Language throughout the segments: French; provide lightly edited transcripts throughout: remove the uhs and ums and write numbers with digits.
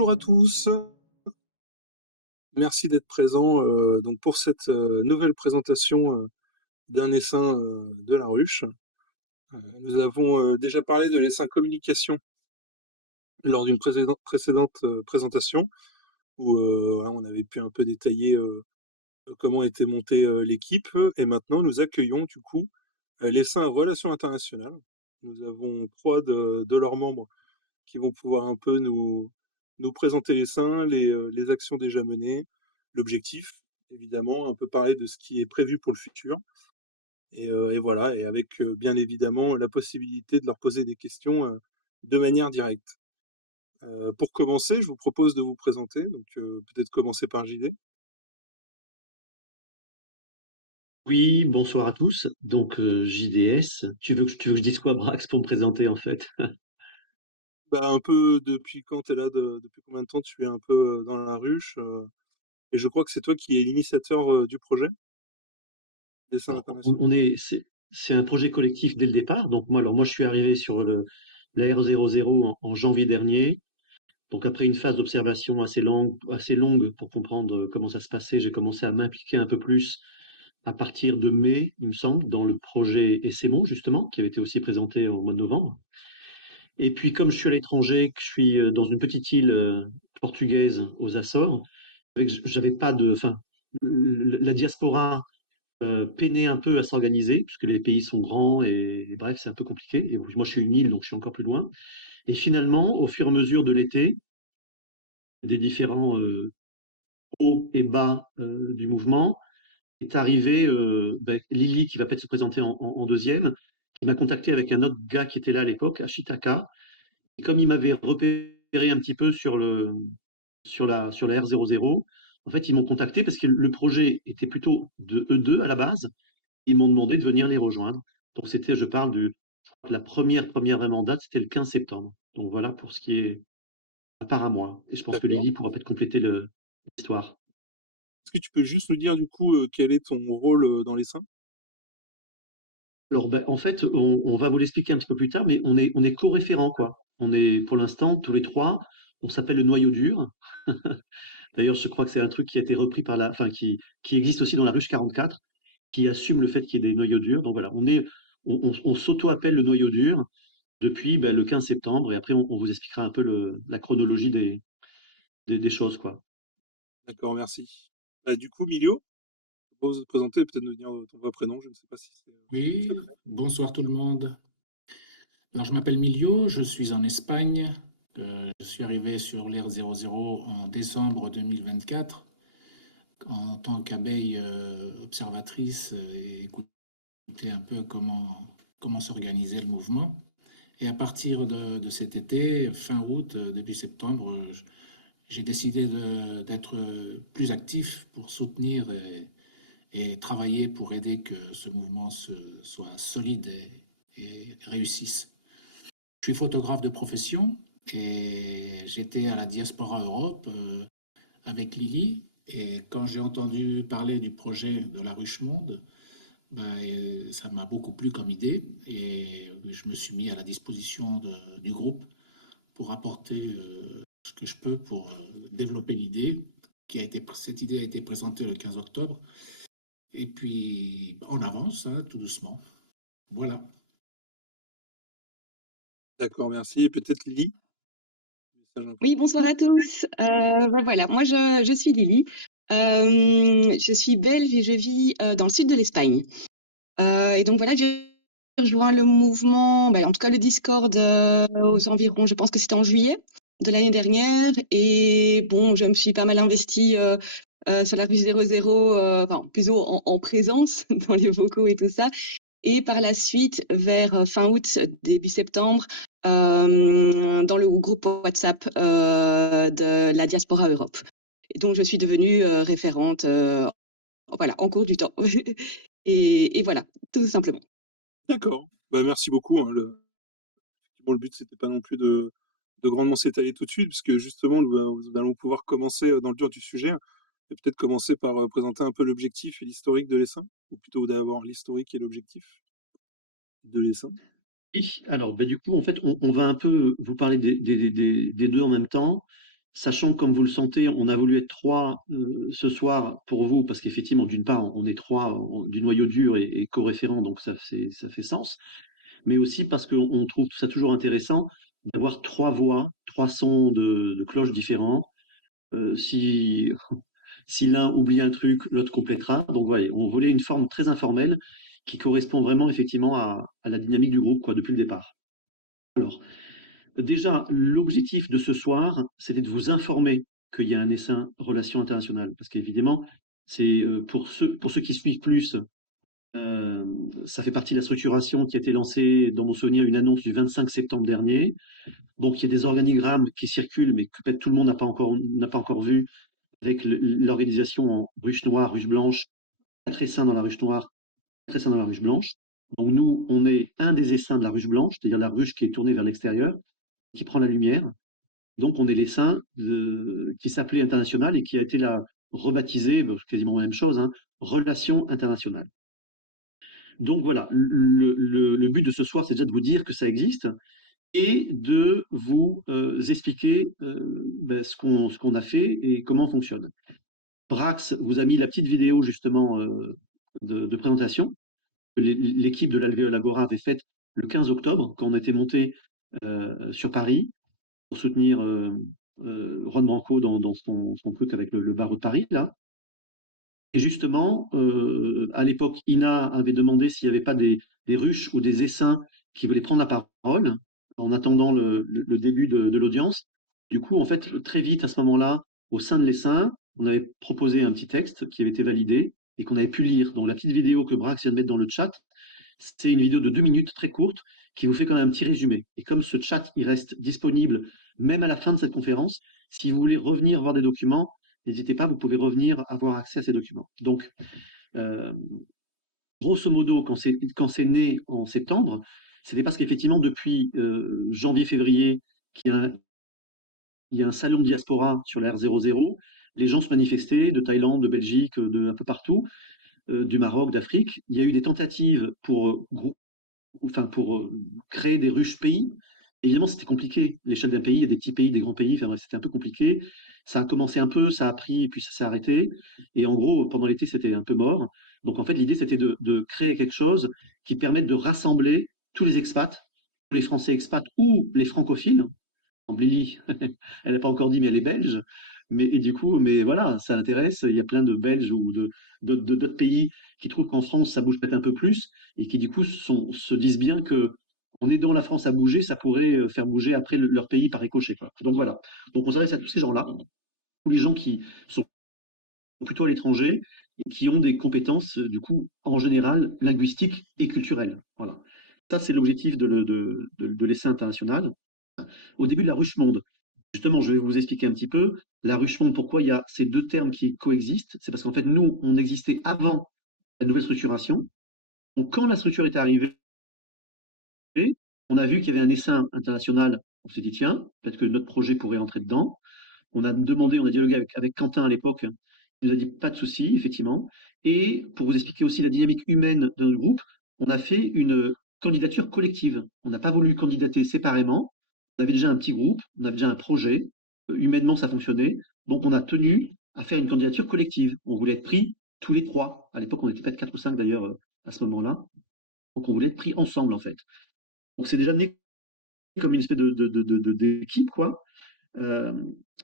Bonjour à tous, merci d'être présents donc pour cette nouvelle présentation d'un essaim de la ruche. Nous avons déjà parlé de l'essaim communication lors d'une précédente présentation où voilà, on avait pu un peu détailler comment était montée l'équipe et maintenant nous accueillons du coup l'essaim relations internationales. Nous avons trois de leurs membres qui vont pouvoir un peu nous présenter l'essaim, les actions déjà menées, l'objectif, évidemment, un peu parler de ce qui est prévu pour le futur. Et voilà, et avec bien évidemment la possibilité de leur poser des questions de manière directe. Pour commencer, je vous propose de vous présenter, donc peut-être commencer par JD. Oui, bonsoir à tous. Donc, JDS. Tu veux que je dise quoi, Brax, pour me présenter, en fait? Bah, un peu depuis quand tu es là, depuis combien de temps tu es un peu dans la ruche et je crois que c'est toi qui es l'initiateur du projet Dessin Alors, international. c'est un projet collectif dès le départ. Donc, moi, je suis arrivé sur la R00 en janvier dernier. Donc, après une phase d'observation assez longue pour comprendre comment ça se passait, j'ai commencé à m'impliquer un peu plus à partir de mai, il me semble, dans le projet Essemo, justement, qui avait été aussi présenté au mois de novembre. Et puis, comme je suis à l'étranger, que je suis dans une petite île portugaise aux Açores, j'avais pas de, enfin, la diaspora peinait un peu à s'organiser, puisque les pays sont grands et bref, c'est un peu compliqué. Et moi, je suis une île, donc je suis encore plus loin. Et finalement, au fur et à mesure de l'été, des différents hauts et bas du mouvement, est arrivé Lily, qui va peut-être se présenter en deuxième, qui m'a contacté avec un autre gars qui était là à l'époque, Ashitaka. Et comme il m'avait repéré un petit peu sur la R00, en fait, ils m'ont contacté parce que le projet était plutôt de E2 à la base. Ils m'ont demandé de venir les rejoindre. Donc, je parle de la première vraiment date, c'était le 15 septembre. Donc, voilà pour ce qui est à part à moi. Et je pense que D'accord. Lily pourra peut-être compléter l'histoire. Est-ce que tu peux juste nous dire du coup quel est ton rôle dans l'essaim? Alors, ben, en fait, on va vous l'expliquer un petit peu plus tard, mais on est co-référents, quoi. On est, pour l'instant, tous les trois, on s'appelle le noyau dur. D'ailleurs, je crois que c'est un truc qui a été repris enfin, qui existe aussi dans la ruche 44, qui assume le fait qu'il y ait des noyaux durs. Donc voilà, on s'auto-appelle le noyau dur depuis ben, le 15 septembre, et après, on vous expliquera un peu la chronologie des choses, quoi. D'accord, merci. Du coup, Milio, je te propose de te présenter et peut-être nous dire ton vrai prénom, je ne sais pas si c'est Oui, secret. bonsoir tout le monde. Alors, je m'appelle Milio, je suis en Espagne. Je suis arrivé sur l'ère 00 en décembre 2024 en tant qu'abeille observatrice et écouter un peu comment s'organisait le mouvement. Et à partir de cet été, fin août, début septembre, j'ai décidé d'être plus actif pour soutenir et travailler pour aider que ce mouvement soit solide et réussisse. Je suis photographe de profession et j'étais à la Diaspora Europe avec Lily. Et quand j'ai entendu parler du projet de la Ruche Monde, ben, ça m'a beaucoup plu comme idée et je me suis mis à la disposition du groupe pour apporter ce que je peux pour développer l'idée. Cette idée a été présentée le 15 octobre. Et puis, on avance, hein, tout doucement. Voilà. D'accord, merci. Et peut-être Lily? Message un peu. Oui, bonsoir à tous. Voilà, moi je suis Lily. Je suis belge et je vis dans le sud de l'Espagne. Et donc voilà, j'ai rejoint le mouvement, en tout cas le Discord aux environs, je pense que c'était en juillet de l'année dernière. Et bon, je me suis pas mal investie sur la rue 00, enfin plutôt en présence dans les vocaux et tout ça. Et par la suite, vers fin août, début septembre, dans le groupe WhatsApp de la Diaspora Europe. Et donc, je suis devenue référente voilà, en cours du temps. Et voilà, tout simplement. D'accord. Bah, merci beaucoup, hein, effectivement, le but, c'était pas non plus de grandement s'étaler tout de suite, puisque justement, nous allons pouvoir commencer dans le dur du sujet et peut-être commencer par présenter un peu l'objectif et l'historique de l'essaim, ou plutôt d'abord l'historique et l'objectif de l'essaim. Et alors, ben, du coup, en fait, on va un peu vous parler des deux en même temps. sachant que, comme vous le sentez, on a voulu être 3 ce soir pour vous, parce qu'effectivement, d'une part, on est 3 du noyau dur et co-référents, donc ça fait sens, mais aussi parce qu'on trouve ça toujours intéressant d'avoir 3 voix, 3 sons de cloches différents. Si, si l'un oublie un truc, l'autre complétera. Donc voilà, on voulait une forme très informelle qui correspond vraiment effectivement à la dynamique du groupe, quoi, depuis le départ. Alors, déjà, l'objectif de ce soir, c'était de vous informer qu'il y a un essaim Relations internationales. Parce qu'évidemment, c'est pour ceux qui suivent plus, ça fait partie de la structuration qui a été lancée, dans mon souvenir, une annonce du 25 septembre dernier. Donc, il y a des organigrammes qui circulent, mais que peut-être tout le monde n'a pas encore vu, avec l'organisation en ruche noire, ruche blanche, 4 essaims dans la ruche noire, 4 essaims dans la ruche blanche. Donc, nous, on est un des essaims de la ruche blanche, c'est-à-dire la ruche qui est tournée vers l'extérieur, qui prend la lumière. Donc, on est l'essaim qui s'appelait International et qui a été là rebaptisé, quasiment la même chose, hein, Relations internationales. Donc voilà, le but de ce soir, c'est déjà de vous dire que ça existe et de vous expliquer ce qu'on a fait et comment on fonctionne. Brax vous a mis la petite vidéo justement de présentation que l'équipe de l'Alvéole Agora avait faite le 15 octobre, quand on était monté sur Paris pour soutenir Ron Branco dans son truc avec le barreau de Paris, là. Et justement, à l'époque, Ina avait demandé s'il n'y avait pas des ruches ou des essaims qui voulaient prendre la parole en attendant le début de l'audience. Du coup, en fait, très vite, à ce moment-là, au sein de l'essaim, on avait proposé un petit texte qui avait été validé et qu'on avait pu lire. Donc, la petite vidéo que Brax vient de mettre dans le chat, c'est une vidéo de 2 minutes, très courte, qui vous fait quand même un petit résumé. Et comme ce chat, il reste disponible même à la fin de cette conférence, si vous voulez revenir voir des documents, n'hésitez pas, vous pouvez revenir avoir accès à ces documents. Donc, grosso modo, quand c'est né en septembre, c'était parce qu'effectivement, depuis janvier-février, il y a un salon de diaspora sur la R00, les gens se manifestaient de Thaïlande, de Belgique, de un peu partout, du Maroc, d'Afrique. Il y a eu des tentatives pour créer des ruches pays. Évidemment, c'était compliqué. L'échelle d'un pays, il y a des petits pays, des grands pays, enfin, bref, c'était un peu compliqué. Ça a commencé un peu, ça a pris, puis ça s'est arrêté. Et en gros, pendant l'été, c'était un peu mort. Donc en fait, l'idée, c'était de créer quelque chose qui permette de rassembler tous les expats, tous les Français expats ou les francophiles. Lily, elle n'a pas encore dit, mais elle est belge. Et du coup, mais voilà, ça intéresse. Il y a plein de Belges ou d'autres pays qui trouvent qu'en France, ça bouge peut-être un peu plus et qui, du coup, se disent bien que en aidant la France à bouger, ça pourrait faire bouger après leur pays par ricochet, quoi. Donc voilà. Donc on s'adresse à tous ces gens-là, tous les gens qui sont plutôt à l'étranger et qui ont des compétences, du coup, en général, linguistiques et culturelles. Voilà. Ça, c'est l'objectif de l'essai international. Au début de la ruche monde, justement, je vais vous expliquer un petit peu la ruche monde, pourquoi il y a ces deux termes qui coexistent. C'est parce qu'en fait, nous, on existait avant la nouvelle structuration. Donc, quand la structure est arrivée, on a vu qu'il y avait un essaim international. On s'est dit, tiens, peut-être que notre projet pourrait entrer dedans. On a demandé, on a dialogué avec Quentin à l'époque. Il nous a dit, pas de souci, effectivement. Et pour vous expliquer aussi la dynamique humaine de notre groupe, on a fait une candidature collective. On n'a pas voulu candidater séparément. On avait déjà un petit groupe, on avait déjà un projet. Humainement, ça fonctionnait. Donc, on a tenu à faire une candidature collective. On voulait être pris tous les 3. À l'époque, on était peut-être 4 ou 5 d'ailleurs à ce moment-là. Donc, on voulait être pris ensemble, en fait. Donc, c'est déjà né comme une espèce d'équipe, quoi.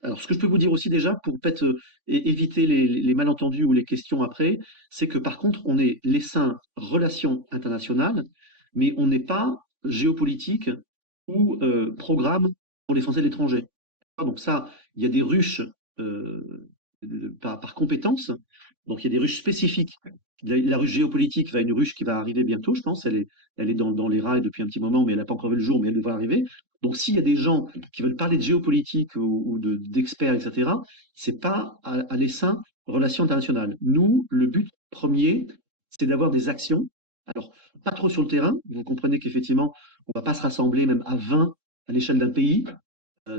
Alors, ce que je peux vous dire aussi déjà, pour peut-être éviter les malentendus ou les questions après, c'est que par contre, on est l'essaim relations internationales, mais on n'est pas géopolitique ou programme pour les Français de l'étranger. Donc ça, il y a des ruches par compétence, donc il y a des ruches spécifiques. La ruche géopolitique va une ruche qui va arriver bientôt, je pense. Elle est dans les rails depuis un petit moment, mais elle n'a pas encore vu le jour, mais elle devrait arriver. Donc s'il y a des gens qui veulent parler de géopolitique ou d'experts, etc., c'est pas à l'essaim relations internationales. Nous, le but premier, c'est d'avoir des actions. Alors, pas trop sur le terrain. Vous comprenez qu'effectivement, on ne va pas se rassembler même à 20 à l'échelle d'un pays.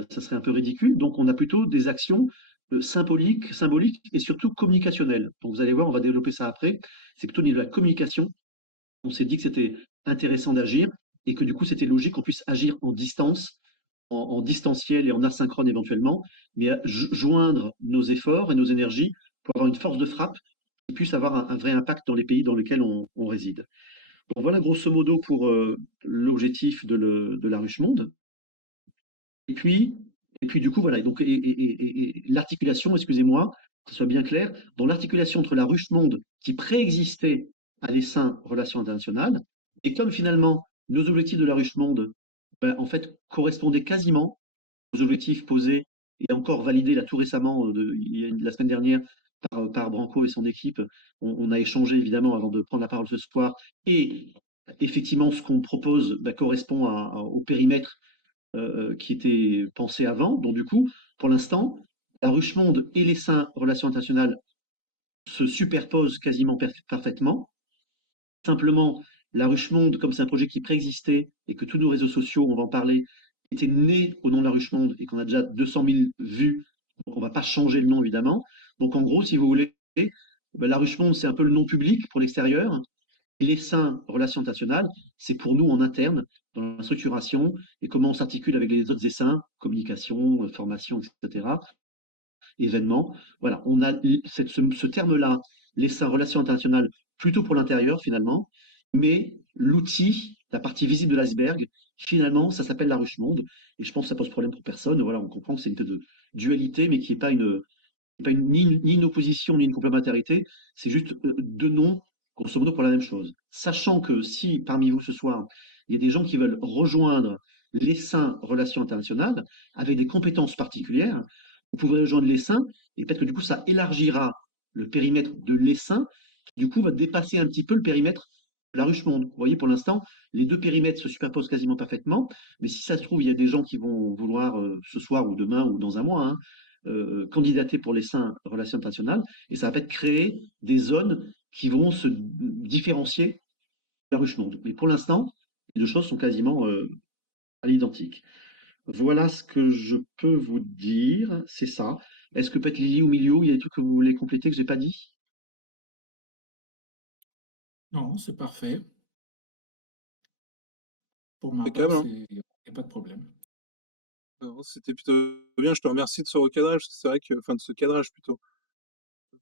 Ça serait un peu ridicule. Donc, on a plutôt des actions symboliques et surtout communicationnelles. Donc, vous allez voir, on va développer ça après. C'est plutôt au niveau de la communication. On s'est dit que c'était intéressant d'agir et que du coup, c'était logique qu'on puisse agir en distance en distanciel et en asynchrone éventuellement, mais à joindre nos efforts et nos énergies pour avoir une force de frappe qui puisse avoir un vrai impact dans les pays dans lesquels on réside. Donc voilà grosso modo pour l'objectif de la Ruche Monde. Et puis, et puis du coup, voilà, donc, et l'articulation, excusez-moi, que ce soit bien clair, dans l'articulation entre la Ruche Monde qui préexistait à l'ESSIN Relations internationales, et comme finalement nos objectifs de la Ruche Monde, ben, en fait, correspondaient quasiment aux objectifs posés et encore validés là tout récemment, la semaine dernière, par Branco et son équipe. On a échangé évidemment avant de prendre la parole ce soir. Et effectivement, ce qu'on propose ben, correspond au périmètre qui était pensé avant. Donc du coup, pour l'instant, la Ruche Monde et l'ESSIN Relations internationales se superposent quasiment parfaitement. Simplement, la Ruche Monde, comme c'est un projet qui préexistait et que tous nos réseaux sociaux, on va en parler, étaient nés au nom de la Ruche Monde et qu'on a déjà 200 000 vues, donc on ne va pas changer le nom évidemment. Donc en gros, si vous voulez, ben, la Ruche Monde, c'est un peu le nom public pour l'extérieur. Et l'ESSIN Relations internationales, c'est pour nous en interne, dans la structuration et comment on s'articule avec les autres essaims, communication, formation, etc., événements. Voilà, on a ce terme-là, l'ESSIN Relations internationales, plutôt pour l'intérieur finalement, mais l'outil, la partie visible de l'iceberg, finalement, ça s'appelle la ruche monde, et je pense que ça pose problème pour personne. Voilà, on comprend que c'est une de dualité, mais qui n'est pas ni une opposition ni une complémentarité, c'est juste deux noms, grosso modo, pour la même chose. Sachant que si parmi vous ce soir, il y a des gens qui veulent rejoindre l'ESSIN Relations internationales avec des compétences particulières, vous pouvez rejoindre l'ESSIN et peut-être que du coup ça élargira le périmètre de l'ESSIN, qui du coup va dépasser un petit peu le périmètre de la ruche monde. Vous voyez, pour l'instant, les deux périmètres se superposent quasiment parfaitement, mais si ça se trouve, il y a des gens qui vont vouloir ce soir ou demain ou dans un mois, hein, candidater pour l'ESSIN Relations internationales, et ça va peut-être créer des zones qui vont se différencier de la ruche monde. Mais pour l'instant, les deux choses sont quasiment à l'identique. Voilà ce que je peux vous dire, c'est ça. Est-ce que peut-être Lily ou Milio, il y a des trucs que vous voulez compléter que j'ai pas dit? Non, c'est parfait. Pour ma part, Impeccable, hein. il n'y a pas de problème. Non, c'était plutôt bien. Je te remercie de ce recadrage, parce que c'est vrai que, enfin de ce cadrage plutôt.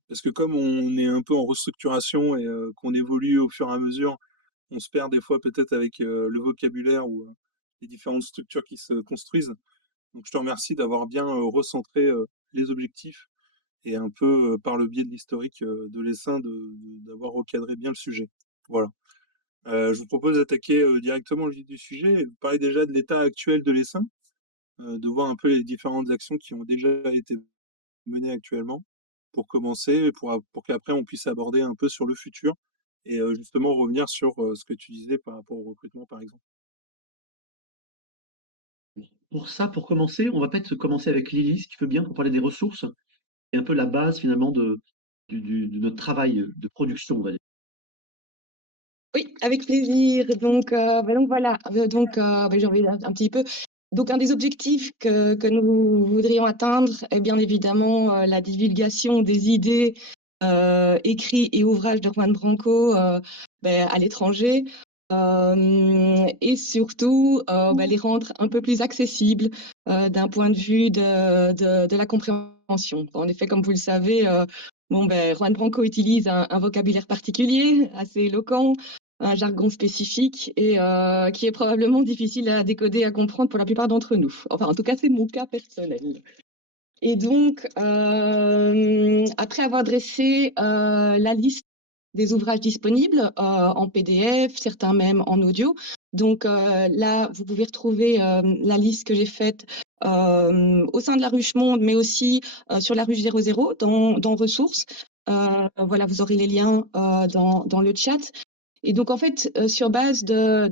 Parce que comme on est un peu en restructuration et qu'on évolue au fur et à mesure, on se perd des fois peut-être avec le vocabulaire ou les différentes structures qui se construisent. Donc je te remercie d'avoir bien recentré les objectifs et un peu par le biais de l'historique de l'ESSIN d'avoir recadré bien le sujet. Voilà. Je vous propose d'attaquer directement le vif du sujet et de parler déjà de l'état actuel de l'ESSIN, de voir un peu les différentes actions qui ont déjà été menées actuellement pour commencer, pour qu'après on puisse aborder un peu sur le futur et justement revenir sur ce que tu disais par rapport au recrutement par exemple. Pour ça, pour commencer, on va peut-être commencer avec Lily, si tu veux bien, pour parler des ressources, et un peu la base finalement de notre travail de production, on va dire. Oui, avec plaisir. Donc voilà, j'ai envie un petit peu. Donc un des objectifs que nous voudrions atteindre est bien évidemment la divulgation des idées, écrits et ouvrages de Juan Branco à l'étranger. Et surtout les rendre un peu plus accessibles d'un point de vue de la compréhension. En effet, comme vous le savez, Juan Branco utilise un vocabulaire particulier, assez éloquent, un jargon spécifique et qui est probablement difficile à décoder, à comprendre pour la plupart d'entre nous. Enfin, en tout cas, c'est mon cas personnel. Et donc, après avoir dressé la liste des ouvrages disponibles en PDF, certains même en audio. Donc là, vous pouvez retrouver la liste que j'ai faite au sein de la Ruche Monde, mais aussi sur la Ruche 00 dans Ressources. Voilà, vous aurez les liens dans le chat. Et donc, en fait, sur base des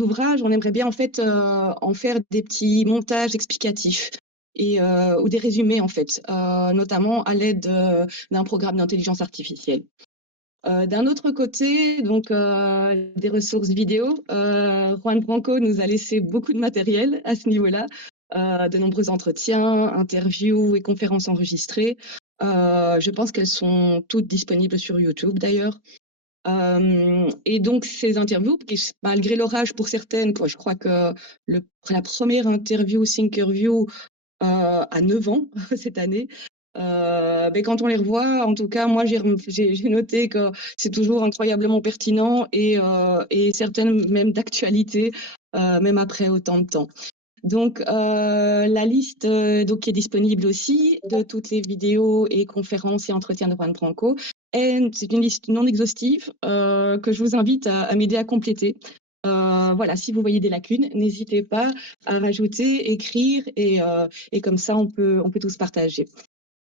ouvrages, on aimerait bien en fait en faire des petits montages explicatifs ou des résumés, en fait, notamment à l'aide d'un programme d'intelligence artificielle. D'un autre côté, donc des ressources vidéo, Juan Branco nous a laissé beaucoup de matériel à ce niveau-là, de nombreux entretiens, interviews et conférences enregistrées. Je pense qu'elles sont toutes disponibles sur YouTube d'ailleurs. Et donc ces interviews, malgré l'orage pour certaines, quoi, je crois que la première interview, Thinkerview, à 9 ans cette année. Beh, quand on les revoit, en tout cas, moi, j'ai noté que c'est toujours incroyablement pertinent et certaines même d'actualité, même après autant de temps. Donc, la liste, donc qui est disponible aussi de toutes les vidéos et conférences et entretiens de Juan Branco, c'est une liste non exhaustive, que je vous invite à m'aider à compléter. Voilà, si vous voyez des lacunes, n'hésitez pas à rajouter, écrire et comme ça on peut tous partager.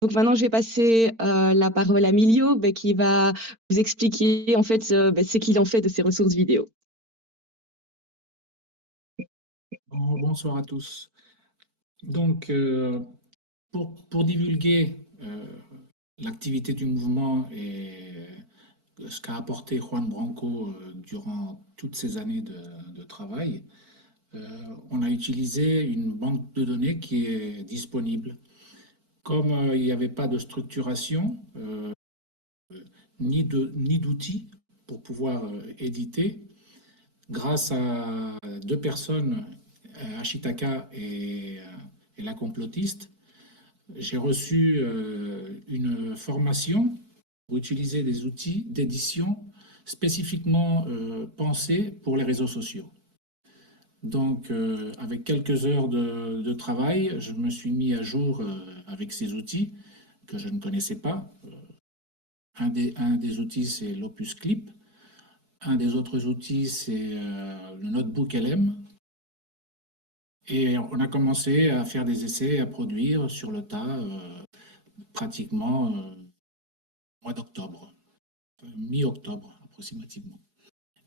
Donc maintenant je vais passer, la parole à Milio, qui va vous expliquer en fait, ce qu'il en fait de ces ressources vidéo. Bonsoir à tous. Donc, pour divulguer l'activité du mouvement et ce qu'a apporté Juan Branco durant toutes ces années de travail, on a utilisé une banque de données qui est disponible. Comme il n'y avait pas de structuration, ni d'outils pour pouvoir éditer, grâce à deux personnes, Ashitaka et la complotiste, j'ai reçu une formation pour utiliser des outils d'édition spécifiquement pensés pour les réseaux sociaux. Donc, avec quelques heures de travail, je me suis mis à jour avec ces outils que je ne connaissais pas. Un des outils, c'est l'Opus Clip. Un des autres outils, c'est le Notebook LM. Et on a commencé à faire des essais, à produire sur le tas, pratiquement mois d'octobre, mi-octobre approximativement.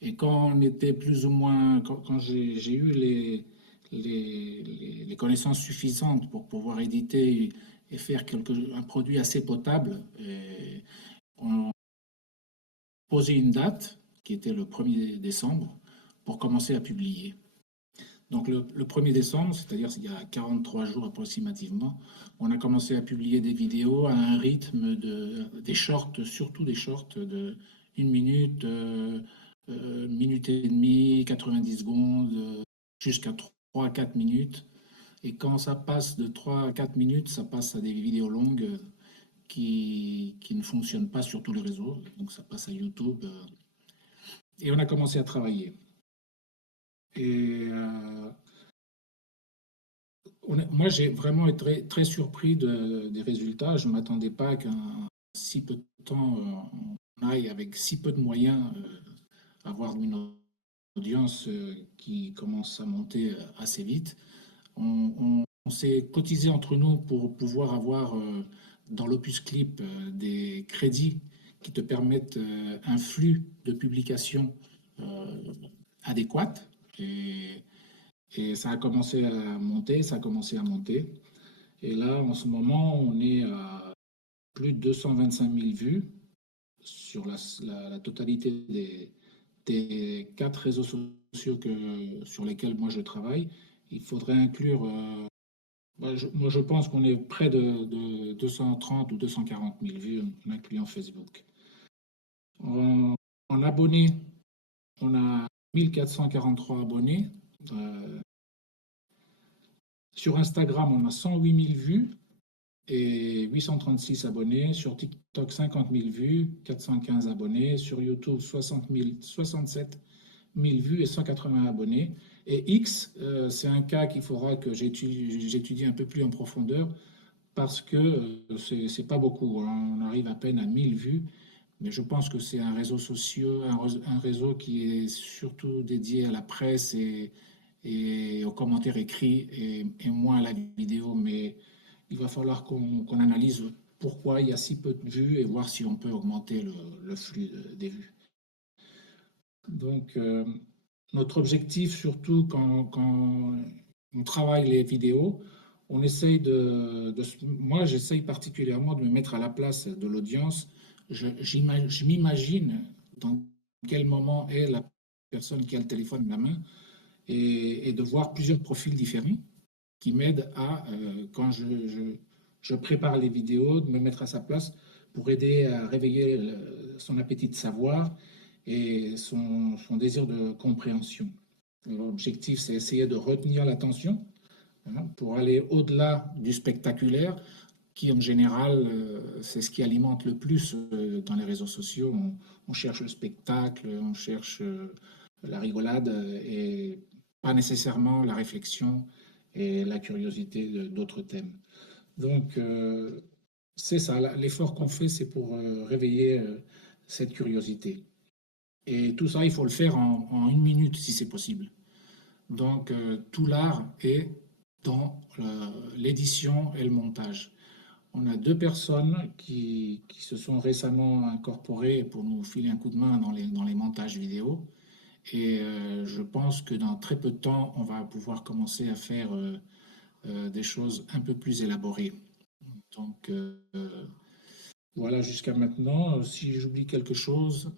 Et quand on était plus ou moins, quand j'ai eu les connaissances suffisantes pour pouvoir éditer et faire un produit assez potable, et on posait une date, qui était le 1er décembre, pour commencer à publier. Donc le 1er décembre, c'est-à-dire il y a 43 jours approximativement, on a commencé à publier des vidéos à un rythme des shorts, surtout des shorts de 1 minute, minute et demie, 90 secondes, jusqu'à 3 à 4 minutes. Et quand ça passe de 3 à 4 minutes, ça passe à des vidéos longues qui ne fonctionnent pas sur tous les réseaux. Donc ça passe à YouTube. Et on a commencé à travailler. Et moi, j'ai vraiment été très, très surpris des résultats. Je ne m'attendais pas qu'en si peu de temps, on aille avec si peu de moyens avoir une audience qui commence à monter assez vite. On s'est cotisé entre nous pour pouvoir avoir dans l'Opus Clip des crédits qui te permettent un flux de publication adéquat. Et ça a commencé à monter, ça a commencé à monter. Et là, en ce moment, on est à plus de 225 000 vues sur la totalité des 4 réseaux sociaux sur lesquels moi je travaille. Il faudrait inclure, moi je pense qu'on est près de 230 ou 240 000 vues en incluant Facebook. En abonnés, on a 1443 abonnés. Sur Instagram, on a 108 000 vues et 836 abonnés. Sur TikTok, 50 000 vues, 415 abonnés. Sur YouTube, 67 000 vues et 180 abonnés. Et X, c'est un cas qu'il faudra que j'étudie un peu plus en profondeur parce que c'est pas beaucoup, hein. On arrive à peine à 1000 vues. Mais je pense que c'est un réseau social, un réseau qui est surtout dédié à la presse et aux commentaires écrits et moins à la vidéo. Mais il va falloir qu'on analyse pourquoi il y a si peu de vues et voir si on peut augmenter le flux des vues. Donc, notre objectif, surtout quand on travaille les vidéos, on essaye moi, j'essaye particulièrement de me mettre à la place de l'audience. Je m'imagine dans quel moment est la personne qui a le téléphone à la main et de voir plusieurs profils différents qui m'aident à, quand je prépare les vidéos, de me mettre à sa place pour aider à réveiller son appétit de savoir et son désir de compréhension. L'objectif, c'est essayer de retenir l'attention, hein, pour aller au-delà du spectaculaire, qui en général, c'est ce qui alimente le plus dans les réseaux sociaux. On cherche le spectacle, on cherche la rigolade et pas nécessairement la réflexion et la curiosité d'autres thèmes. Donc, c'est ça, l'effort qu'on fait, c'est pour réveiller cette curiosité. Et tout ça, il faut le faire en 1 minute si c'est possible. Donc, tout l'art est dans l'édition et le montage. On a 2 personnes qui se sont récemment incorporées pour nous filer un coup de main dans les montages vidéo. Et je pense que dans très peu de temps, on va pouvoir commencer à faire des choses un peu plus élaborées. Donc, voilà, jusqu'à maintenant. Si j'oublie quelque chose,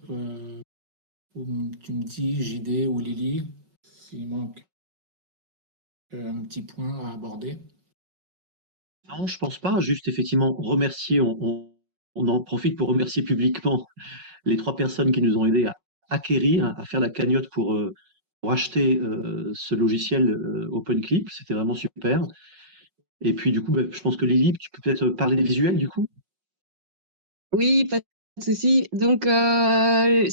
tu me dis, JD ou Lily, s'il manque un petit point à aborder. Non, je pense pas. Juste effectivement remercier. On en profite pour remercier publiquement les 3 personnes qui nous ont aidés à acquérir, à faire la cagnotte pour acheter ce logiciel OpenClip. C'était vraiment super. Et puis du coup, bah, je pense que Lily, tu peux peut-être parler des visuels du coup. Oui, pas de souci. Donc, je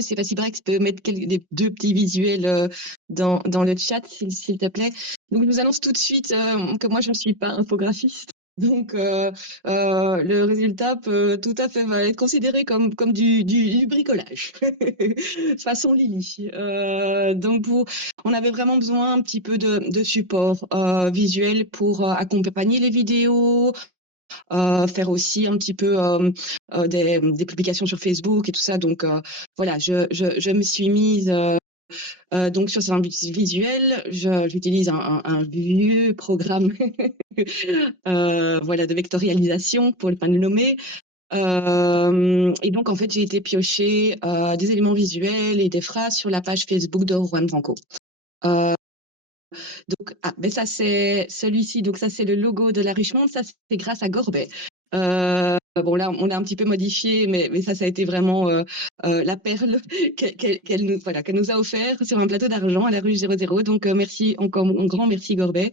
sais pas si Brex peut mettre des 2 petits visuels, dans le chat, s'il te plaît. Donc, je vous annonce tout de suite, que moi, je ne suis pas infographiste. Donc, le résultat peut tout à fait va être considéré comme du bricolage, façon Lily. Donc on avait vraiment besoin un petit peu de support, visuel pour, accompagner les vidéos, faire aussi un petit peu des publications sur Facebook et tout ça. Donc voilà, je me suis mise donc sur un visuel. J'utilise un vieux programme voilà, de vectorialisation pour ne pas le nommer. Et donc en fait, j'ai été piocher des éléments visuels et des phrases sur la page Facebook de Juan Branco. Donc, ben ça c'est celui-ci, donc ça c'est le logo de la Richemont, ça c'est grâce à Gorbet. Bon là, on a un petit peu modifié, mais ça a été vraiment la perle qu'elle nous a offert sur un plateau d'argent à la rue 00. Donc merci, encore un grand merci Gorbet.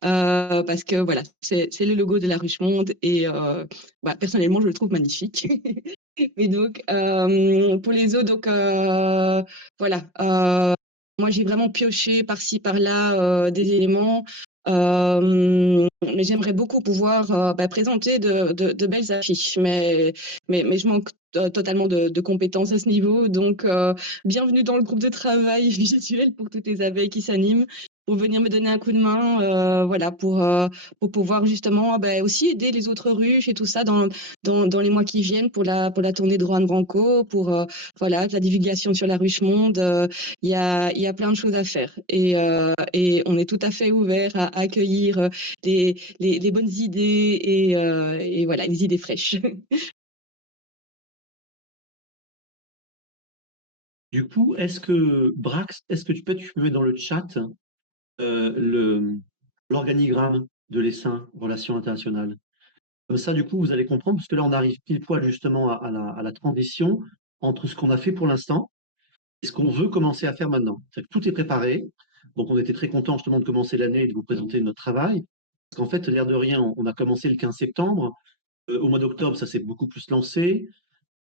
Parce que voilà, c'est le logo de la Richemont et bah, personnellement je le trouve magnifique. Et donc pour les autres, donc voilà, moi j'ai vraiment pioché par-ci par-là des éléments, mais j'aimerais beaucoup pouvoir bah, présenter de belles affiches, mais je manque totalement de compétences à ce niveau. Donc bienvenue dans le groupe de travail visuel pour toutes les abeilles qui s'animent, pour venir me donner un coup de main, voilà, pour pouvoir justement bah, aussi aider les autres ruches et tout ça dans les mois qui viennent pour la tournée de Juan Branco, pour voilà, la divulgation sur la ruche monde. Il y a plein de choses à faire et on est tout à fait ouvert à accueillir les bonnes idées et voilà, les idées fraîches. Du coup, Brax, tu peux mettre dans le chat l'organigramme de l'ESSIN Relations internationales. Comme ça, du coup, vous allez comprendre, parce que là, on arrive pile poil justement à la transition entre ce qu'on a fait pour l'instant et ce qu'on veut commencer à faire maintenant. C'est-à-dire que tout est préparé. Donc, on était très content justement de commencer l'année et de vous présenter notre travail. Parce qu'en fait, l'air de rien, on a commencé le 15 septembre. Au mois d'octobre, ça s'est beaucoup plus lancé.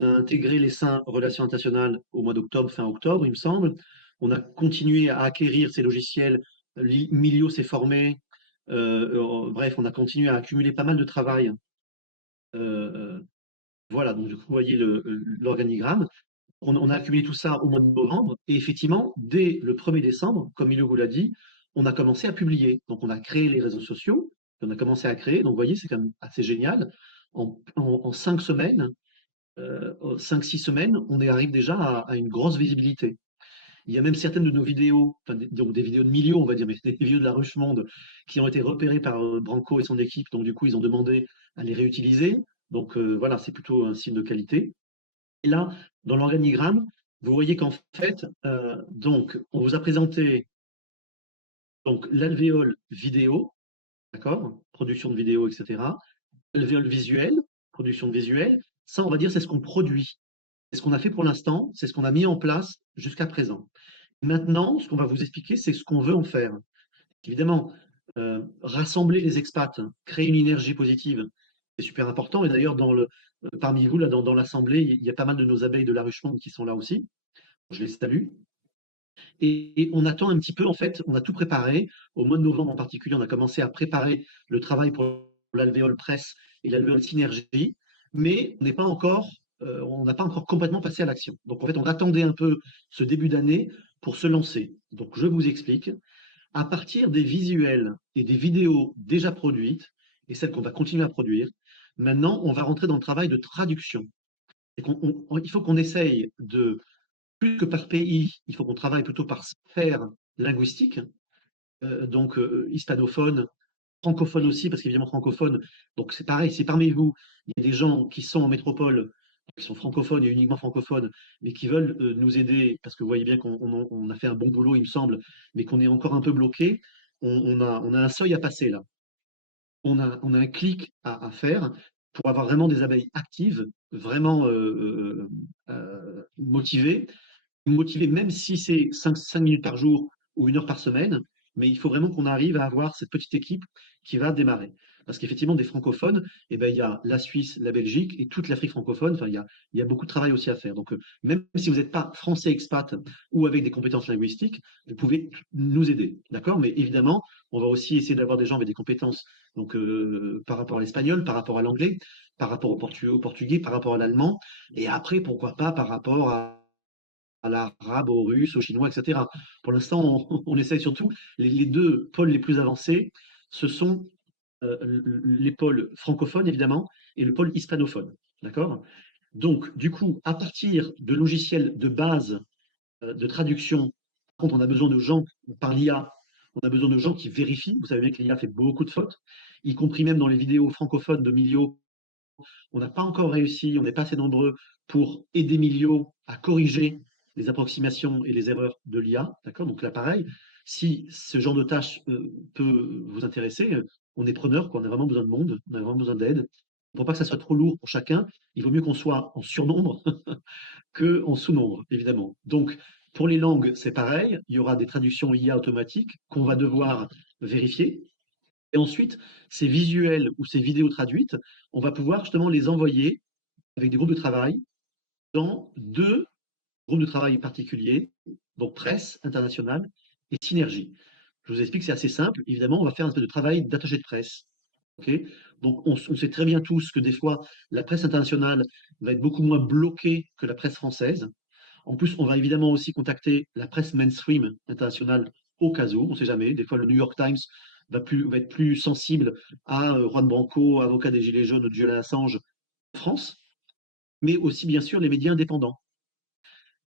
On a intégré l'ESSIN Relations internationales au mois d'octobre, fin octobre, il me semble. On a continué à acquérir ces logiciels. Milio s'est formé. Bref, on a continué à accumuler pas mal de travail. Euh, voilà, donc du coup, vous voyez l'organigramme. On a accumulé tout ça au mois de novembre. Et effectivement, dès le 1er décembre, comme Milio vous l'a dit, on a commencé à publier. Donc, on a créé les réseaux sociaux. On a commencé à créer. Donc, vous voyez, c'est quand même assez génial. En 5 semaines, 5-6 semaines, on arrive déjà à une grosse visibilité. Il y a même certaines de nos vidéos, enfin, donc des vidéos de millions, on va dire, mais des vidéos de la Ruche Monde qui ont été repérées par Branco et son équipe. Donc, du coup, ils ont demandé à les réutiliser. Donc, voilà, c'est plutôt un signe de qualité. Et là, dans l'organigramme, vous voyez qu'en fait, donc, on vous a présenté donc l'alvéole vidéo, d'accord, production de vidéo, etc. L'alvéole visuel, production de visuel. Ça, on va dire, c'est ce qu'on produit. C'est ce qu'on a fait pour l'instant, c'est ce qu'on a mis en place jusqu'à présent. Maintenant, ce qu'on va vous expliquer, c'est ce qu'on veut en faire. Évidemment, rassembler les expats, créer une énergie positive, c'est super important. Et d'ailleurs, parmi vous, là, dans l'assemblée, il y a pas mal de nos abeilles de la ruche Monde qui sont là aussi. Je les salue. Et on attend un petit peu, en fait, on a tout préparé. Au mois de novembre en particulier, on a commencé à préparer le travail pour l'alvéole presse et l'alvéole synergie, mais on n'a pas encore complètement passé à l'action. Donc, en fait, on attendait un peu ce début d'année pour se lancer. Donc, je vous explique. À partir des visuels et des vidéos déjà produites, et celles qu'on va continuer à produire, maintenant, on va rentrer dans le travail de traduction. Il faut qu'on essaye de, plus que par pays, il faut qu'on travaille plutôt par sphère linguistique, donc hispanophone, francophone aussi, parce qu'évidemment francophone, donc c'est pareil, si parmi vous, il y a des gens qui sont en métropole, qui sont francophones et uniquement francophones, mais qui veulent nous aider, parce que vous voyez bien qu'on a fait un bon boulot, il me semble, mais qu'on est encore un peu bloqué, on a un seuil à passer là. On a un clic à faire pour avoir vraiment des abeilles actives, vraiment motivées, même si c'est 5 minutes par jour ou 1 heure par semaine, mais il faut vraiment qu'on arrive à avoir cette petite équipe qui va démarrer. Parce qu'effectivement, des francophones, eh ben, il y a la Suisse, la Belgique et toute l'Afrique francophone. Enfin, il y a beaucoup de travail aussi à faire. Donc, même si vous n'êtes pas français expat ou avec des compétences linguistiques, vous pouvez nous aider. D'accord? Mais évidemment, on va aussi essayer d'avoir des gens avec des compétences donc, par rapport à l'espagnol, par rapport à l'anglais, par rapport au portugais, par rapport à l'allemand. Et après, pourquoi pas par rapport à l'arabe, au russe, au chinois, etc. Pour l'instant, on essaye surtout. Les 2 pôles les plus avancés, ce sont les pôles francophones, évidemment, et le pôle hispanophone. D'accord? Donc, du coup, à partir de logiciels de base de traduction, par contre, on a besoin de gens, par l'IA, on a besoin de gens qui vérifient. Vous savez bien que l'IA fait beaucoup de fautes, y compris même dans les vidéos francophones de Milio. On n'a pas encore réussi, on n'est pas assez nombreux pour aider Milio à corriger les approximations et les erreurs de l'IA. D'accord? Donc là, pareil, si ce genre de tâche peut vous intéresser, on est preneur, quoi. On a vraiment besoin de monde, on a vraiment besoin d'aide. Pour pas que ça soit trop lourd pour chacun, il vaut mieux qu'on soit en surnombre qu'en sous-nombre, évidemment. Donc, pour les langues, c'est pareil. Il y aura des traductions IA automatiques qu'on va devoir vérifier. Et ensuite, ces visuels ou ces vidéos traduites, on va pouvoir justement les envoyer avec des groupes de travail dans 2 groupes de travail particuliers, donc presse internationale et synergie. Je vous explique, c'est assez simple. Évidemment, on va faire un peu de travail d'attaché de presse. Okay, donc, on sait très bien tous que des fois, la presse internationale va être beaucoup moins bloquée que la presse française. En plus, on va évidemment aussi contacter la presse mainstream internationale au cas où, on ne sait jamais. Des fois, le New York Times va être plus sensible à Juan Branco, avocat des Gilets jaunes de Julian Assange en France, mais aussi, bien sûr, les médias indépendants.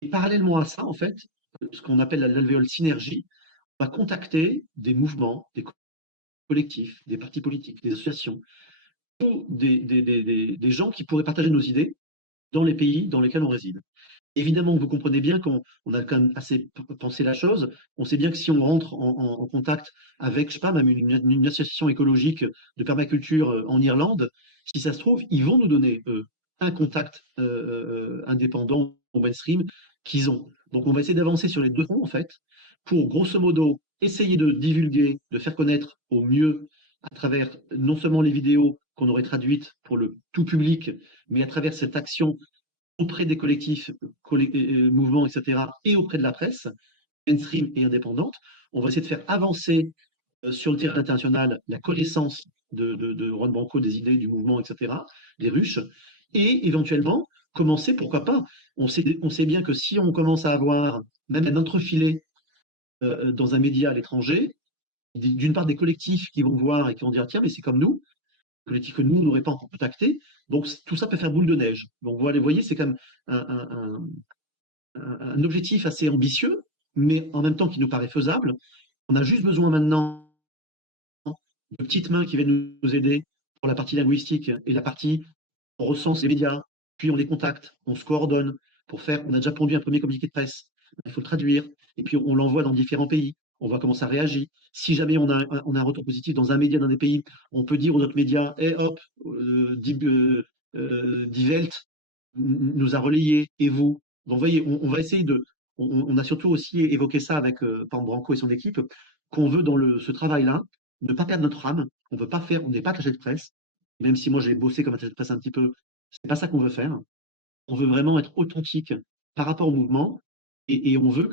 Et parallèlement à ça, en fait, ce qu'on appelle l'alvéole synergie, on va contacter des mouvements, des collectifs, des partis politiques, des associations, ou des gens qui pourraient partager nos idées dans les pays dans lesquels on réside. Évidemment, vous comprenez bien qu'on a quand même assez pensé la chose. On sait bien que si on rentre en contact avec, je sais pas, même une association écologique de permaculture en Irlande, si ça se trouve, ils vont nous donner un contact indépendant au mainstream qu'ils ont. Donc, on va essayer d'avancer sur les 2 fronts, en fait, pour grosso modo essayer de divulguer, de faire connaître au mieux à travers non seulement les vidéos qu'on aurait traduites pour le tout public, mais à travers cette action auprès des collectifs, mouvements, etc., et auprès de la presse, mainstream et indépendante. On va essayer de faire avancer sur le terrain international la connaissance de Juan Branco, des idées du mouvement, etc., des ruches, et éventuellement commencer, pourquoi pas, on sait bien que si on commence à avoir même un entrefilet dans un média à l'étranger, d'une part des collectifs qui vont voir et qui vont dire tiens, mais c'est comme nous, collectifs que nous, on n'aurait pas encore contactés. Donc, tout ça peut faire boule de neige. Donc, vous voyez, c'est quand même un objectif assez ambitieux, mais en même temps qui nous paraît faisable. On a juste besoin maintenant de petites mains qui viennent nous aider pour la partie linguistique et la partie on recense les médias, puis on les contacte, on se coordonne pour faire. On a déjà produit un premier communiqué de presse. Il faut le traduire et puis on l'envoie dans différents pays. On voit comment ça réagit. Si jamais on a un retour positif dans un média dans des pays, on peut dire aux autres médias, hé hop, Die Welt, nous a relayés, et vous. Donc, vous voyez, on va essayer on a surtout aussi évoqué ça avec par exemple, Branco et son équipe, qu'on veut dans ce travail-là ne pas perdre notre âme. On n'est pas attaché de presse, même si moi j'ai bossé comme attaché de presse un petit peu. C'est pas ça qu'on veut faire. On veut vraiment être authentique par rapport au mouvement, et on veut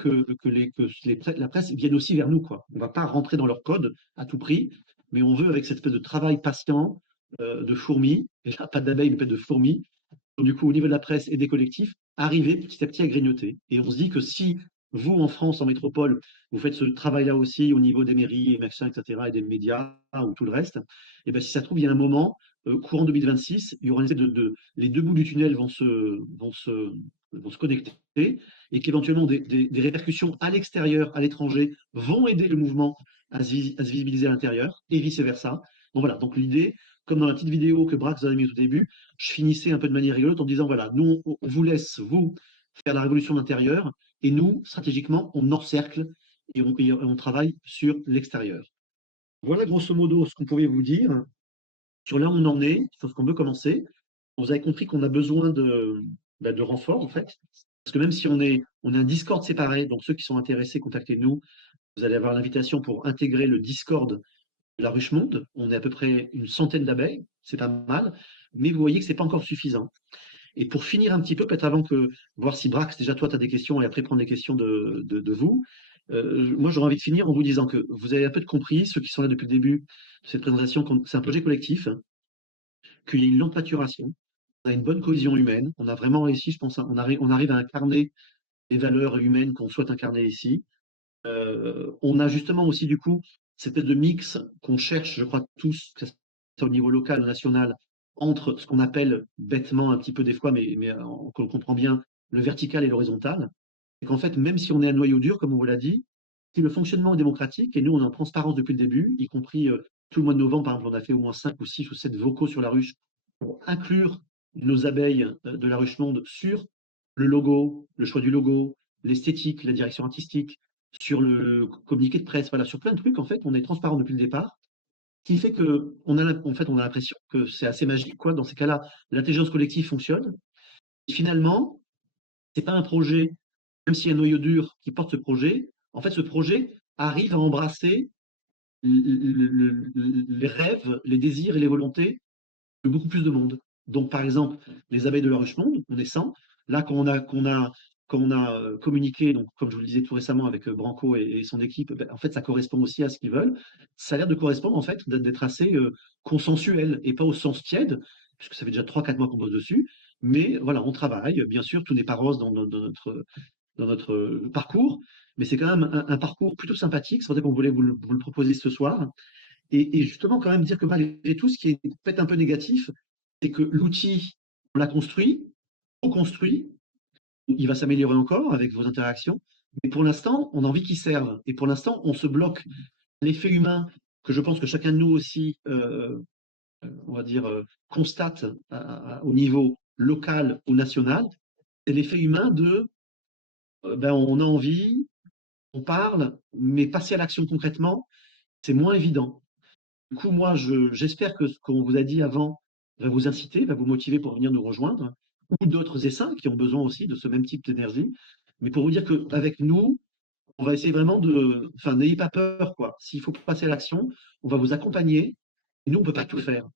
la presse vienne aussi vers nous, quoi. On ne va pas rentrer dans leur code à tout prix, mais on veut, avec cette espèce de travail patient, de fourmi, et là, pas d'abeilles, mais peut-être de fourmis, du coup, au niveau de la presse et des collectifs, arriver petit à petit à grignoter. Et on se dit que si vous, en France, en métropole, vous faites ce travail-là aussi au niveau des mairies, et machin, etc., et des médias, ou tout le reste, et ben, si ça se trouve, il y a un moment, courant 2026, il y aura une espèce les deux bouts du tunnel vont se connecter, et qu'éventuellement des répercussions à l'extérieur, à l'étranger, vont aider le mouvement à se visibiliser à l'intérieur, et vice-versa. Bon, voilà, donc l'idée, comme dans la petite vidéo que Brax a mis au début, je finissais un peu de manière rigolote en disant, voilà, nous, on vous laisse, vous, faire la révolution d'intérieur, et nous, stratégiquement, on encercle et on travaille sur l'extérieur. Voilà grosso modo ce qu'on pouvait vous dire sur là où on en est, sur ce qu'on veut commencer. Vous avez compris qu'on a besoin de renforts, en fait, parce que même si on est un Discord séparé, donc ceux qui sont intéressés, contactez-nous. Vous allez avoir l'invitation pour intégrer le Discord de la ruche monde. On est à peu près une centaine d'abeilles, c'est pas mal, mais vous voyez que c'est pas encore suffisant. Et pour finir un petit peu, peut-être avant que, voir si Brax, déjà toi, tu as des questions, et après prendre des questions de vous, moi j'aurais envie de finir en vous disant que vous avez un peu compris, ceux qui sont là depuis le début de cette présentation, c'est un projet collectif, qu'il y a une lente maturation, on a une bonne cohésion humaine, on a vraiment réussi, je pense, on arrive à incarner les valeurs humaines qu'on souhaite incarner ici. On a justement aussi du coup cette espèce de mix qu'on cherche, je crois tous, que ce soit au niveau local ou national, entre ce qu'on appelle bêtement un petit peu des fois, mais qu'on comprend bien, le vertical et l'horizontal. Et qu'en fait, même si on est un noyau dur, comme on vous l'a dit, si le fonctionnement est démocratique, et nous on est en transparence depuis le début, y compris tout le mois de novembre, par exemple, on a fait au moins 5 ou 6 ou 7 vocaux sur la ruche pour inclure nos abeilles de la ruche monde sur le logo, le choix du logo, l'esthétique, la direction artistique, sur le communiqué de presse, voilà, sur plein de trucs, en fait, on est transparent depuis le départ, ce qui fait que en fait, on a l'impression que c'est assez magique, quoi. Dans ces cas-là, l'intelligence collective fonctionne. Et finalement, c'est pas un projet, même s'il y a un noyau dur qui porte ce projet, en fait, ce projet arrive à embrasser les rêves, les désirs et les volontés de beaucoup plus de monde. Donc, par exemple, les abeilles de la ruche monde, on est 100. Là, quand on a communiqué, donc, comme je vous le disais tout récemment avec Branco et son équipe, ben, en fait, ça correspond aussi à ce qu'ils veulent. Ça a l'air de correspondre, en fait, d'être assez consensuel et pas au sens tiède, puisque ça fait déjà 3-4 mois qu'on bosse dessus. Mais voilà, on travaille. Bien sûr, tout n'est pas rose dans notre parcours, mais c'est quand même un parcours plutôt sympathique. C'est pour ça qu'on voulait vous le proposer ce soir. Et justement, quand même dire que malgré tout, ce qui est peut-être un peu négatif, c'est que l'outil, on l'a construit, on construit, il va s'améliorer encore avec vos interactions, mais pour l'instant, on a envie qu'il serve. Et pour l'instant, on se bloque l'effet humain que je pense que chacun de nous aussi, on va dire, constate au niveau local ou national, c'est l'effet humain ben, on a envie, on parle, mais passer à l'action concrètement, c'est moins évident. Du coup, moi, j'espère que ce qu'on vous a dit avant va vous inciter, va vous motiver pour venir nous rejoindre, ou d'autres essaims qui ont besoin aussi de ce même type d'énergie. Mais pour vous dire qu'avec nous, on va essayer vraiment enfin, n'ayez pas peur, quoi. S'il faut passer à l'action, on va vous accompagner. Et nous, on ne peut pas tout faire.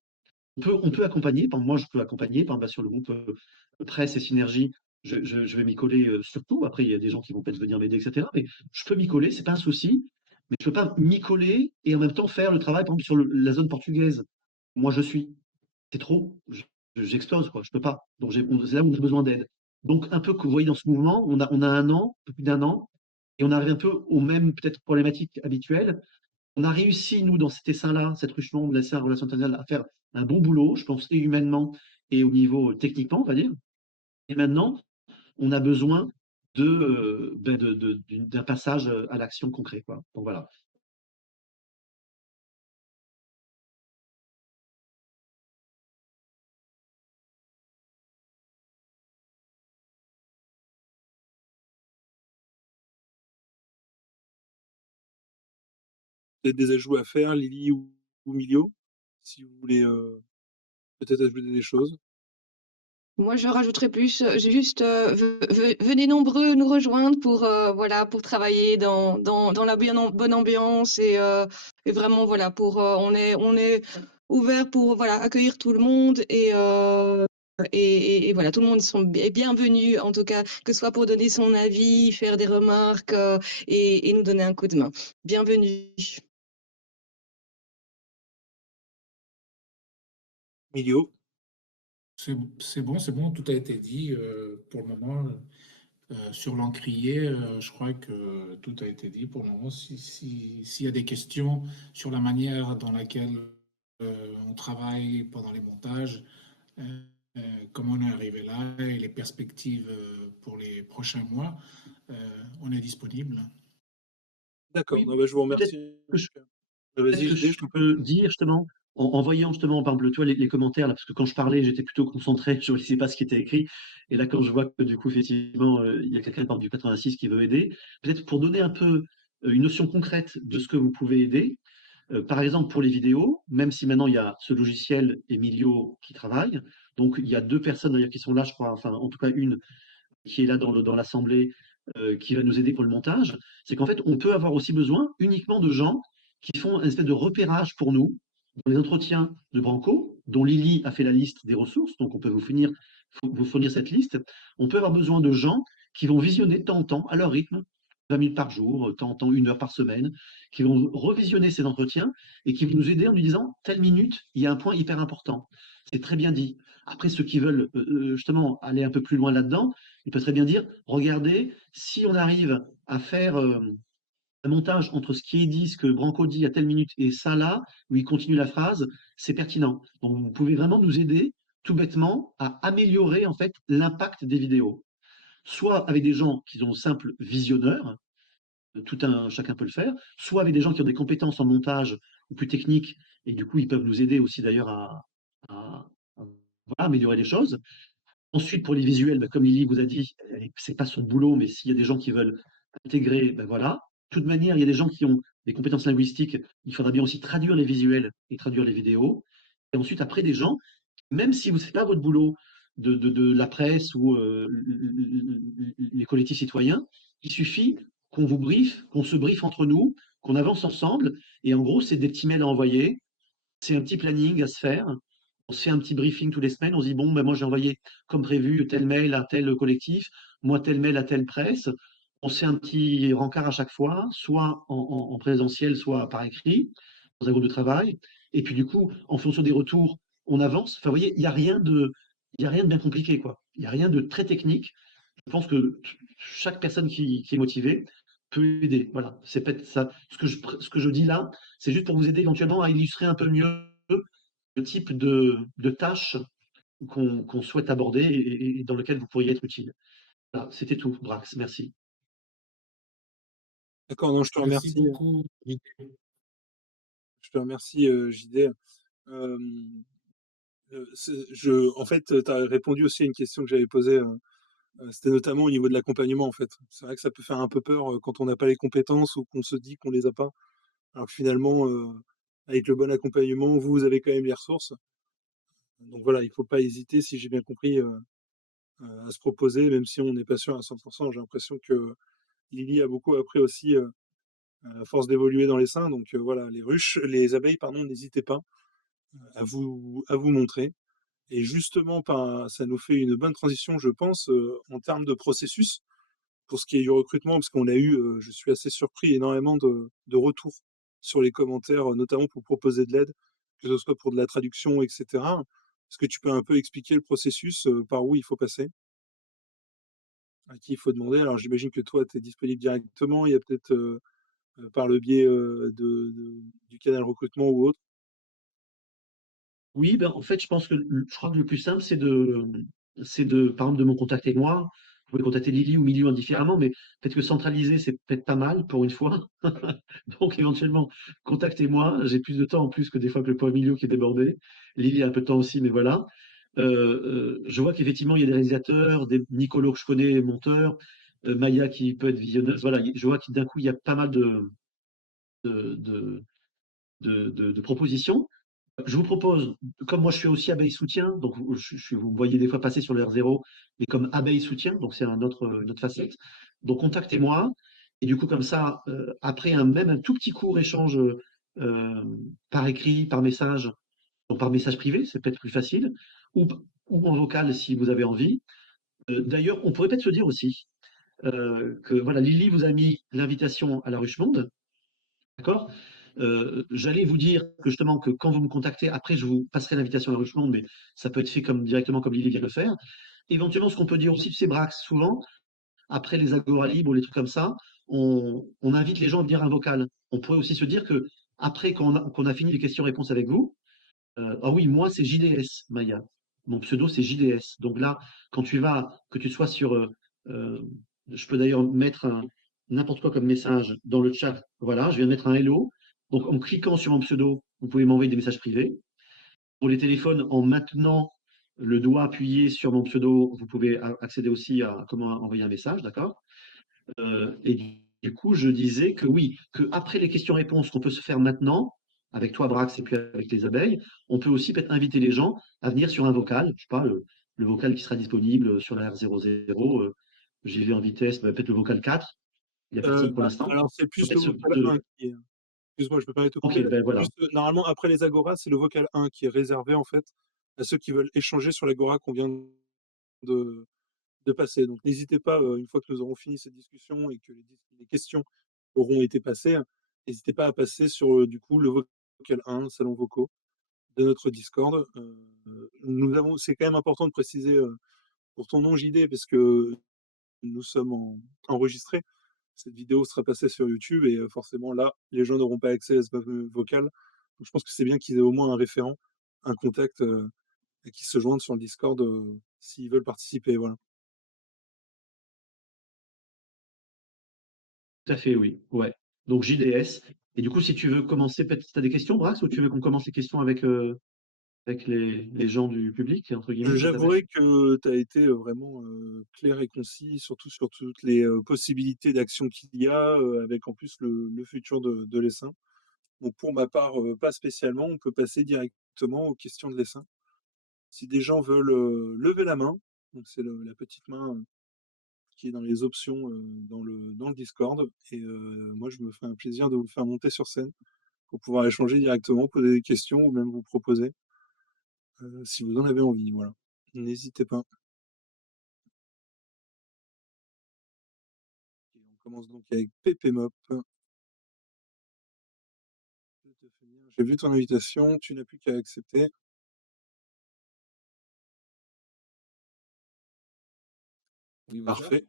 On peut accompagner. Par exemple, moi, je peux accompagner. Par exemple, sur le groupe Presse et Synergie, je vais m'y coller surtout. Après, il y a des gens qui vont peut-être venir m'aider, etc. Mais je peux m'y coller, c'est pas un souci. Mais je peux pas m'y coller et en même temps faire le travail, par exemple, sur la zone portugaise. Moi, je suis. C'est trop. J'explose, quoi. Je peux pas. Donc, c'est là où j'ai besoin d'aide. Donc, un peu que vous voyez dans ce mouvement, on a un an, un peu plus d'un an, et on arrive un peu aux mêmes, peut-être, problématiques habituelles. On a réussi, nous, dans cet essaim-là, cette ruche-longue, l'essaim relation internationale, à faire un bon boulot, je pense, et humainement et au niveau techniquement, on va dire. Et maintenant, on a besoin d'un passage à l'action concret, quoi. Donc voilà. Peut-être des ajouts à faire, Lily ou Milio, si vous voulez peut-être ajouter des choses. Moi, je rajouterais plus, juste, venez nombreux nous rejoindre pour, voilà, pour travailler dans la bonne ambiance et vraiment, voilà, pour, on est ouvert pour, voilà, accueillir tout le monde et voilà, tout le monde est bienvenu, en tout cas, que ce soit pour donner son avis, faire des remarques, et nous donner un coup de main. Bienvenue. Emilio? C'est bon, tout a été dit pour le moment. Sur l'encrier, je crois que tout a été dit pour le moment. S'il y a des questions sur la manière dans laquelle on travaille pendant les montages, euh, comment on est arrivé là et les perspectives pour les prochains mois, on est disponible. D'accord, Oui, non, bah, je vous peut-être remercie en que tout je cas. peut-être Vas-y, que JD, je je t'en prie. peux dire justement, en voyant justement, par exemple, tu vois, les commentaires là, parce que quand je parlais, j'étais plutôt concentré, je ne lisais pas ce qui était écrit. Et là, quand je vois que du coup, effectivement, il y a quelqu'un par exemple, du 86 qui veut aider, peut-être pour donner un peu une notion concrète de ce que vous pouvez aider. Par exemple, pour les vidéos, même si maintenant il y a ce logiciel Emilio qui travaille, donc il y a 2 personnes d'ailleurs qui sont là, je crois, enfin en tout cas une qui est là dans l'assemblée, qui va nous aider pour le montage, c'est qu'en fait, on peut avoir aussi besoin uniquement de gens qui font un espèce de repérage pour nous dans les entretiens de Branco, dont Lily a fait la liste des ressources, donc on peut vous fournir cette liste. On peut avoir besoin de gens qui vont visionner de temps en temps, à leur rythme, 20 minutes par jour, de temps en temps 1 heure par semaine, qui vont revisionner ces entretiens et qui vont nous aider en nous disant, telle minute, il y a un point hyper important. C'est très bien dit. Après, ceux qui veulent justement aller un peu plus loin là-dedans, il peut très bien dire, regardez, si on arrive à faire un montage entre ce qui est dit, ce que Branco dit à telle minute et ça là, où il continue la phrase, c'est pertinent. Donc vous pouvez vraiment nous aider tout bêtement à améliorer en fait l'impact des vidéos. Soit avec des gens qui sont simples visionneurs, chacun peut le faire, soit avec des gens qui ont des compétences en montage ou plus techniques, et du coup ils peuvent nous aider aussi d'ailleurs à- voilà, améliorer les choses. Ensuite, pour les visuels, bah, comme Lily vous a dit, c'est pas son boulot, mais s'il y a des gens qui veulent intégrer, ben voilà. De toute manière, il y a des gens qui ont des compétences linguistiques, il faudra bien aussi traduire les visuels et traduire les vidéos. Et ensuite, après, des gens, même si vous ne faites pas votre boulot de la presse ou les collectifs citoyens, il suffit qu'on vous briefe, qu'on se briefe entre nous, qu'on avance ensemble. Et en gros, c'est des petits mails à envoyer, c'est un petit planning à se faire. On se fait un petit briefing tous les semaines. On se dit, bon, ben moi, j'ai envoyé comme prévu tel mail à tel collectif, moi, tel mail à telle presse. On se fait un petit rencard à chaque fois, soit en présentiel, soit par écrit, dans un groupe de travail. Et puis, du coup, en fonction des retours, on avance. Enfin, vous voyez, il y a rien de bien compliqué, quoi. Il n'y a rien de très technique. Je pense que chaque personne qui est motivée peut aider. Voilà. C'est peut-être ça. Ce que je dis là, c'est juste pour vous aider éventuellement à illustrer un peu mieux le type de tâches qu'on souhaite aborder et dans lequel vous pourriez être utile. Voilà, c'était tout, Brax, merci. D'accord, non, Merci beaucoup. je te remercie, JD. En fait, tu as répondu aussi à une question que j'avais posée, c'était notamment au niveau de l'accompagnement, en fait. C'est vrai que ça peut faire un peu peur, quand on n'a pas les compétences ou qu'on se dit qu'on les a pas. Alors que finalement, avec le bon accompagnement, vous avez quand même les ressources. Donc voilà, il faut pas hésiter, si j'ai bien compris, à se proposer, même si on n'est pas sûr à 100. J'ai l'impression que Lily a beaucoup appris aussi, à force d'évoluer dans les seins. Donc voilà, les abeilles, pardon, n'hésitez pas à vous montrer. Et justement, ça nous fait une bonne transition, je pense, en termes de processus, pour ce qui est du recrutement, parce qu'on a eu, je suis assez surpris, énormément de retours sur les commentaires, notamment pour proposer de l'aide, que ce soit pour de la traduction, etc. Est-ce que tu peux un peu expliquer le processus, par où il faut passer, à qui il faut demander? Alors j'imagine que toi, tu es disponible directement, il y a peut-être par le biais du canal recrutement ou autre. Oui, ben, en fait, je pense que je crois que le plus simple, par exemple, de me contacter moi. Vous pouvez contacter Lily ou Milieu indifféremment, mais peut-être que centraliser, c'est peut-être pas mal pour une fois. Donc, éventuellement, contactez-moi. J'ai plus de temps en plus que des fois que le pauvre Milieu qui est débordé. Lily a un peu de temps aussi, mais voilà. Je vois qu'effectivement, il y a des réalisateurs, des Nicolo que je connais, monteur, Maya qui peut être visionneuse. Voilà, je vois que d'un coup, il y a pas mal de, de propositions. Je vous propose, comme moi je suis aussi abeille soutien, donc vous me voyez des fois passer sur le R0, mais comme abeille soutien, donc c'est une autre facette. Donc contactez-moi, et du coup comme ça, après même un tout petit court échange par écrit, par message, donc par message privé, c'est peut-être plus facile, ou, ou en vocal si vous avez envie. D'ailleurs, on pourrait peut-être se dire aussi que voilà, Lily vous a mis l'invitation à la Ruche Monde. D'accord? J'allais vous dire que justement que quand vous me contactez, après je vous passerai l'invitation à la Ruche Monde, mais ça peut être fait directement comme Lily vient de le faire. Éventuellement, ce qu'on peut dire aussi, c'est Brax, souvent, après les Agora Libres ou les trucs comme ça, on invite les gens à venir un vocal. On pourrait aussi se dire que après qu'on a fini les questions-réponses avec vous, ah oui, moi c'est JDS, Maya. Mon pseudo c'est JDS. Donc là, quand tu vas, que tu sois sur, euh, je peux d'ailleurs mettre n'importe quoi comme message dans le chat. Voilà, je viens de mettre un hello. Donc en cliquant sur mon pseudo, vous pouvez m'envoyer des messages privés. Pour les téléphones, en maintenant le doigt appuyé sur mon pseudo, vous pouvez accéder aussi à comment envoyer un message, d'accord? Et du coup, je disais que oui, que après les questions-réponses qu'on peut se faire maintenant, avec toi, Brax, et puis avec les abeilles, on peut aussi peut-être inviter les gens à venir sur un vocal, je sais pas, le vocal qui sera disponible sur la R00, j'ai vu en vitesse, bah, peut-être le vocal 4, il n'y a personne pour l'instant. Alors c'est plus le Peut-être vocal 1 qui est excuse-moi, je me permets de te Ok, couper là. ben voilà. Juste, normalement après les agoras, c'est le vocal 1 qui est réservé en fait à ceux qui veulent échanger sur l'agora qu'on vient de passer. Donc n'hésitez pas, une fois que nous aurons fini cette discussion et que les questions auront été passées, n'hésitez pas à passer sur, du coup, le vocal 1, salon vocaux de notre Discord. C'est quand même important de préciser, pour ton nom JD, parce que nous sommes enregistrés. Cette vidéo sera passée sur YouTube et forcément là, les gens n'auront pas accès à ce fameux vocal. Donc je pense que c'est bien qu'ils aient au moins un référent, un contact, et qu'ils se joignent sur le Discord, s'ils veulent participer, voilà. Tout à fait, oui. Ouais. Donc JDS. Et du coup, si tu veux commencer, peut-être tu as des questions, Brax, ou tu veux qu'on commence les questions avec les gens du public, entre guillemets, les abeilles? J'avouerai que tu as été, vraiment, clair et concis, surtout sur toutes les, possibilités d'action qu'il y a, avec en plus le futur de l'essaim. Donc pour ma part, pas spécialement, on peut passer directement aux questions de l'essaim. Si des gens veulent, lever la main, donc c'est la petite main, qui est dans les options, dans le Discord et moi je me ferai un plaisir de vous faire monter sur scène pour pouvoir échanger directement, poser des questions ou même vous proposer, si vous en avez envie, voilà. N'hésitez pas. Et on commence donc avec Pépé Mop. J'ai vu ton invitation, tu n'as plus qu'à accepter. Oui, bonjour. Parfait.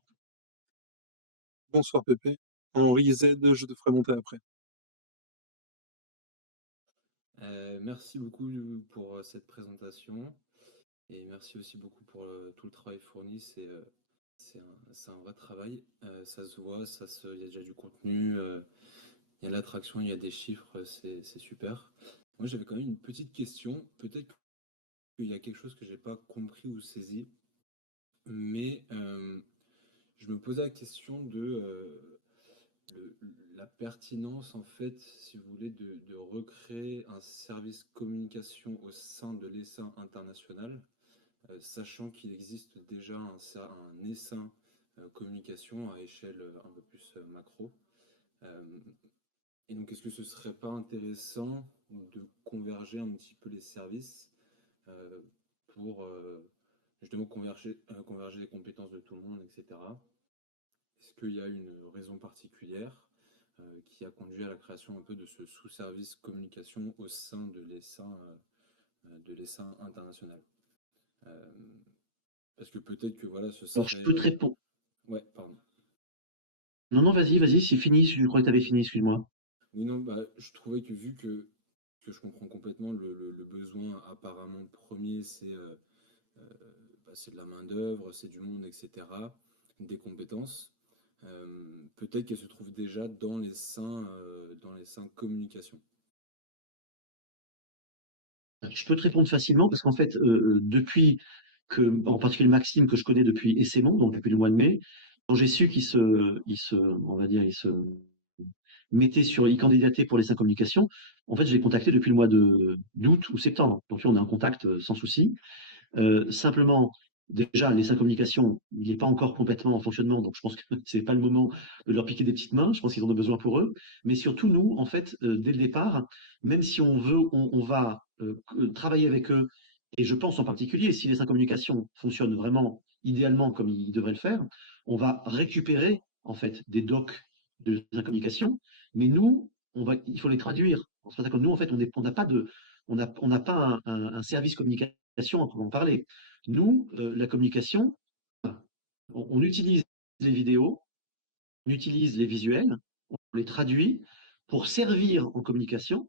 Bonsoir Pépé. Henri Z, je te ferai monter après. Merci beaucoup pour cette présentation et merci aussi beaucoup pour tout le travail fourni. C'est un vrai travail. Ça se voit, il y a déjà du contenu, il y a de l'attraction, il y a des chiffres, c'est super. Moi, j'avais quand même une petite question. Peut-être qu'il y a quelque chose que j'ai pas compris ou saisi, mais je me posais la question de le- la pertinence, en fait, si vous voulez, de recréer un service communication au sein de l'ESSA international, sachant qu'il existe déjà un ESSA communication à échelle un peu plus macro. Euh, et donc, est-ce que ce serait pas intéressant de converger un petit peu les services euh, pour justement converger les compétences de tout le monde, etc. Est-ce qu'il y a une raison particulière qui a conduit à la création un peu de ce sous-service communication au sein de l'ESSA international? Euh, Parce que peut-être que voilà, ce Alors, je peux te serait... répondre. Ouais, pardon. Non, non, vas-y, c'est fini. Je crois que tu avais fini, excuse-moi. Oui, non, bah, je trouvais que vu que je comprends complètement le besoin apparemment premier, euh, c'est de la main-d'œuvre, c'est du monde, etc., des compétences. Peut-être qu'elles se trouvent déjà dans les seins communication. Je peux te répondre facilement parce qu'en fait, depuis que, en particulier Maxime, que je connais depuis Essémon, donc depuis le mois de mai, quand j'ai su on va dire, y candidater pour l'ESA Communication. En fait, je l'ai contacté depuis le mois d'août ou septembre. Donc, on est en contact sans souci. Simplement, déjà, l'ESA Communication, il n'est pas encore complètement en fonctionnement, donc je pense que ce n'est pas le moment de leur piquer des petites mains. Je pense qu'ils en ont besoin pour eux. Mais surtout, nous, en fait, dès le départ, même si on veut, on va travailler avec eux. Et je pense en particulier, si l'ESA Communication fonctionne vraiment idéalement comme il devrait le faire, on va récupérer en fait des docs de l'ESA Communication. Mais nous, il faut les traduire. C'est pour ça que nous, en fait, on n'a pas un service communication à proprement parler. Nous, la communication, on utilise les vidéos, on utilise les visuels, on les traduit pour servir en communication.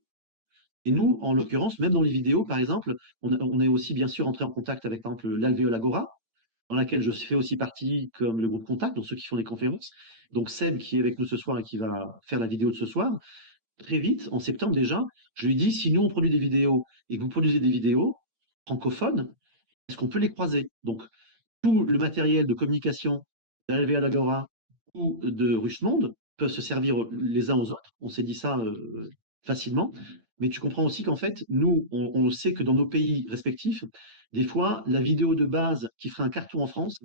Et nous, en l'occurrence, même dans les vidéos, par exemple, on est aussi bien sûr entré en contact avec, par exemple, l'Alvéole Agora, dans laquelle je fais aussi partie comme le groupe Contact, donc ceux qui font les conférences. Donc Seb, qui est avec nous ce soir et qui va faire la vidéo de ce soir, très vite, en septembre déjà, je lui dis, si nous on produit des vidéos et que vous produisez des vidéos francophones, est-ce qu'on peut les croiser? Donc, tout le matériel de communication d'Alvé à l'Agora ou de Ruchemonde peuvent se servir les uns aux autres. On s'est dit ça facilement. Mais tu comprends aussi qu'en fait, nous, on sait que dans nos pays respectifs, des fois, la vidéo de base qui fera un carton en France,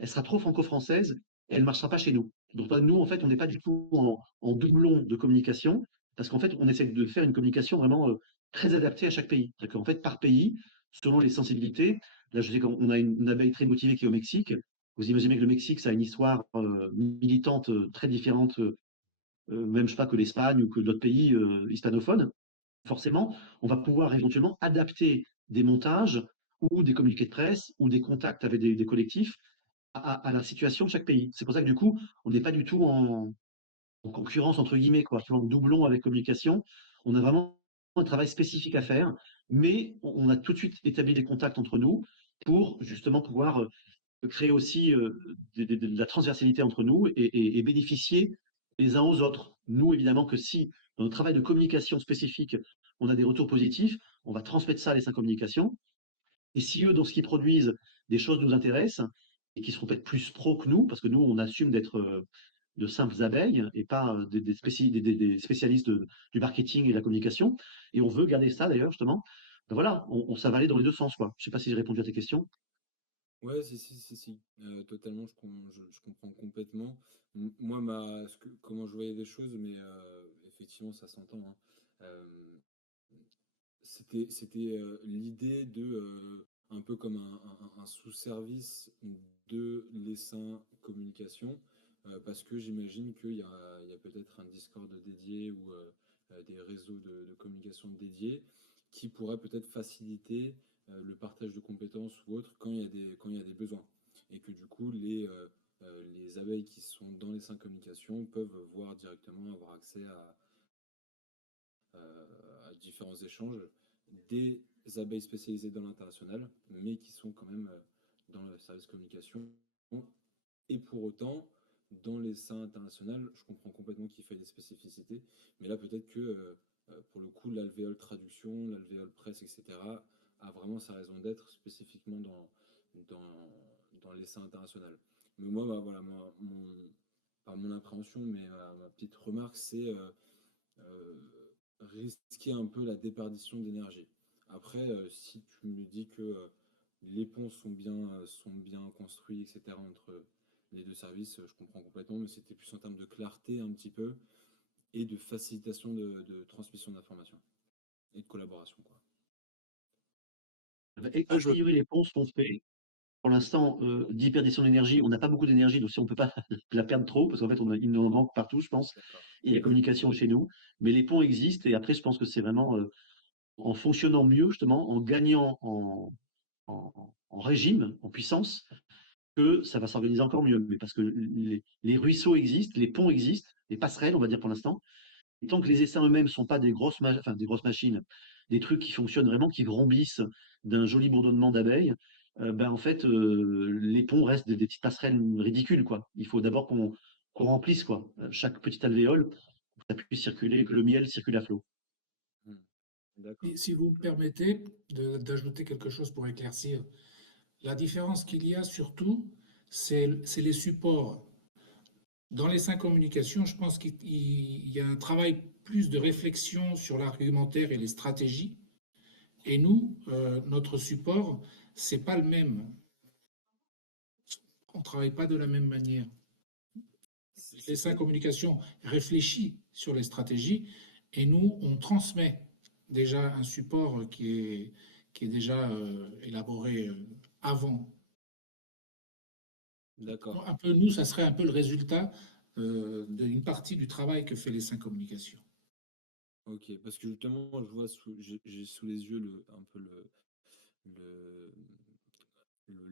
elle sera trop franco-française et elle ne marchera pas chez nous. Donc, nous, en fait, on n'est pas du tout en doublon de communication parce qu'en fait, on essaie de faire une communication vraiment très adaptée à chaque pays. C'est-à-dire qu'en fait, par pays, selon les sensibilités, là, je sais qu'on a une abeille très motivée qui est au Mexique. Vous imaginez que le Mexique, ça a une histoire militante très différente, même je sais pas que l'Espagne ou que d'autres pays hispanophones. Forcément, on va pouvoir éventuellement adapter des montages ou des communiqués de presse ou des contacts avec des collectifs à la situation de chaque pays. C'est pour ça que du coup, on n'est pas du tout en concurrence entre guillemets, quoi, en doublon avec communication. On a vraiment un travail spécifique à faire, mais on a tout de suite établi des contacts entre nous pour justement pouvoir créer aussi de la transversalité entre nous et bénéficier les uns aux autres. Nous, évidemment, que si dans notre travail de communication spécifique, on a des retours positifs, on va transmettre ça à l'ESA Communication. Et si eux, dans ce qu'ils produisent, des choses nous intéressent et qui seront peut-être plus pro que nous, parce que nous, on assume d'être de simples abeilles et pas des spécialistes du marketing et de la communication, et on veut garder ça d'ailleurs, justement. Ben voilà, ça va aller dans les deux sens, quoi. Je ne sais pas si j'ai répondu à tes questions. Ouais, si. Totalement, je comprends complètement. Moi, comment je voyais les choses, mais effectivement, ça s'entend, hein. Euh, C'était l'idée de, un peu comme un sous-service de l'ESA Communication, parce que j'imagine qu'il y a peut-être un Discord dédié ou des réseaux de communication dédiés qui pourraient peut-être faciliter le partage de compétences ou autre quand il y a des besoins. Et que du coup, les abeilles qui sont dans l'ESA Communication peuvent voir directement, avoir accès à différents échanges des abeilles spécialisées dans l'international, mais qui sont quand même dans le service communication. Et pour autant, dans les seins internationaux, je comprends complètement qu'il fait des spécificités, mais là peut-être que pour le coup, l'alvéole traduction, l'alvéole presse, etc., a vraiment sa raison d'être spécifiquement dans les seins internationaux. Mais moi, voilà, pas mon appréhension, mais ma petite remarque, c'est risquer un peu la déperdition d'énergie. Après, si tu me dis que les ponts sont bien construits, etc., entre les deux services, je comprends complètement, mais c'était plus en termes de clarté un petit peu et de facilitation de transmission d'informations et de collaboration, quoi. Et a priori, les ponts sont faits. Pour l'instant, d'hyperdition d'énergie, on n'a pas beaucoup d'énergie, donc si on ne peut pas la perdre trop, parce qu'en fait, il nous en manque partout, je pense, et la communication chez nous. Mais les ponts existent, et après, je pense que c'est vraiment en fonctionnant mieux, justement, en gagnant en régime, en puissance, que ça va s'organiser encore mieux. Mais parce que les ruisseaux existent, les ponts existent, les passerelles, on va dire pour l'instant. Et tant que les essaims eux-mêmes ne sont pas des grosses machines, des trucs qui fonctionnent vraiment, qui grombissent d'un joli bourdonnement d'abeilles, ben en fait, les ponts restent des petites passerelles ridicules, quoi. Il faut d'abord qu'on remplisse, quoi, chaque petite alvéole, pour que ça puisse circuler, que le miel circule à flot. D'accord. Si vous me permettez d'ajouter quelque chose pour éclaircir, la différence qu'il y a surtout, c'est les supports. Dans les 5 communications, je pense qu'il y a un travail plus de réflexion sur l'argumentaire et les stratégies. Et nous, notre support, c'est pas le même. On travaille pas de la même manière. Les 5 communications réfléchissent sur les stratégies et nous, on transmet déjà un support qui est déjà élaboré avant. D'accord. Un peu, nous, ça serait un peu le résultat d'une partie du travail que fait les 5 communications. Ok, parce que justement, j'ai sous les yeux un peu le,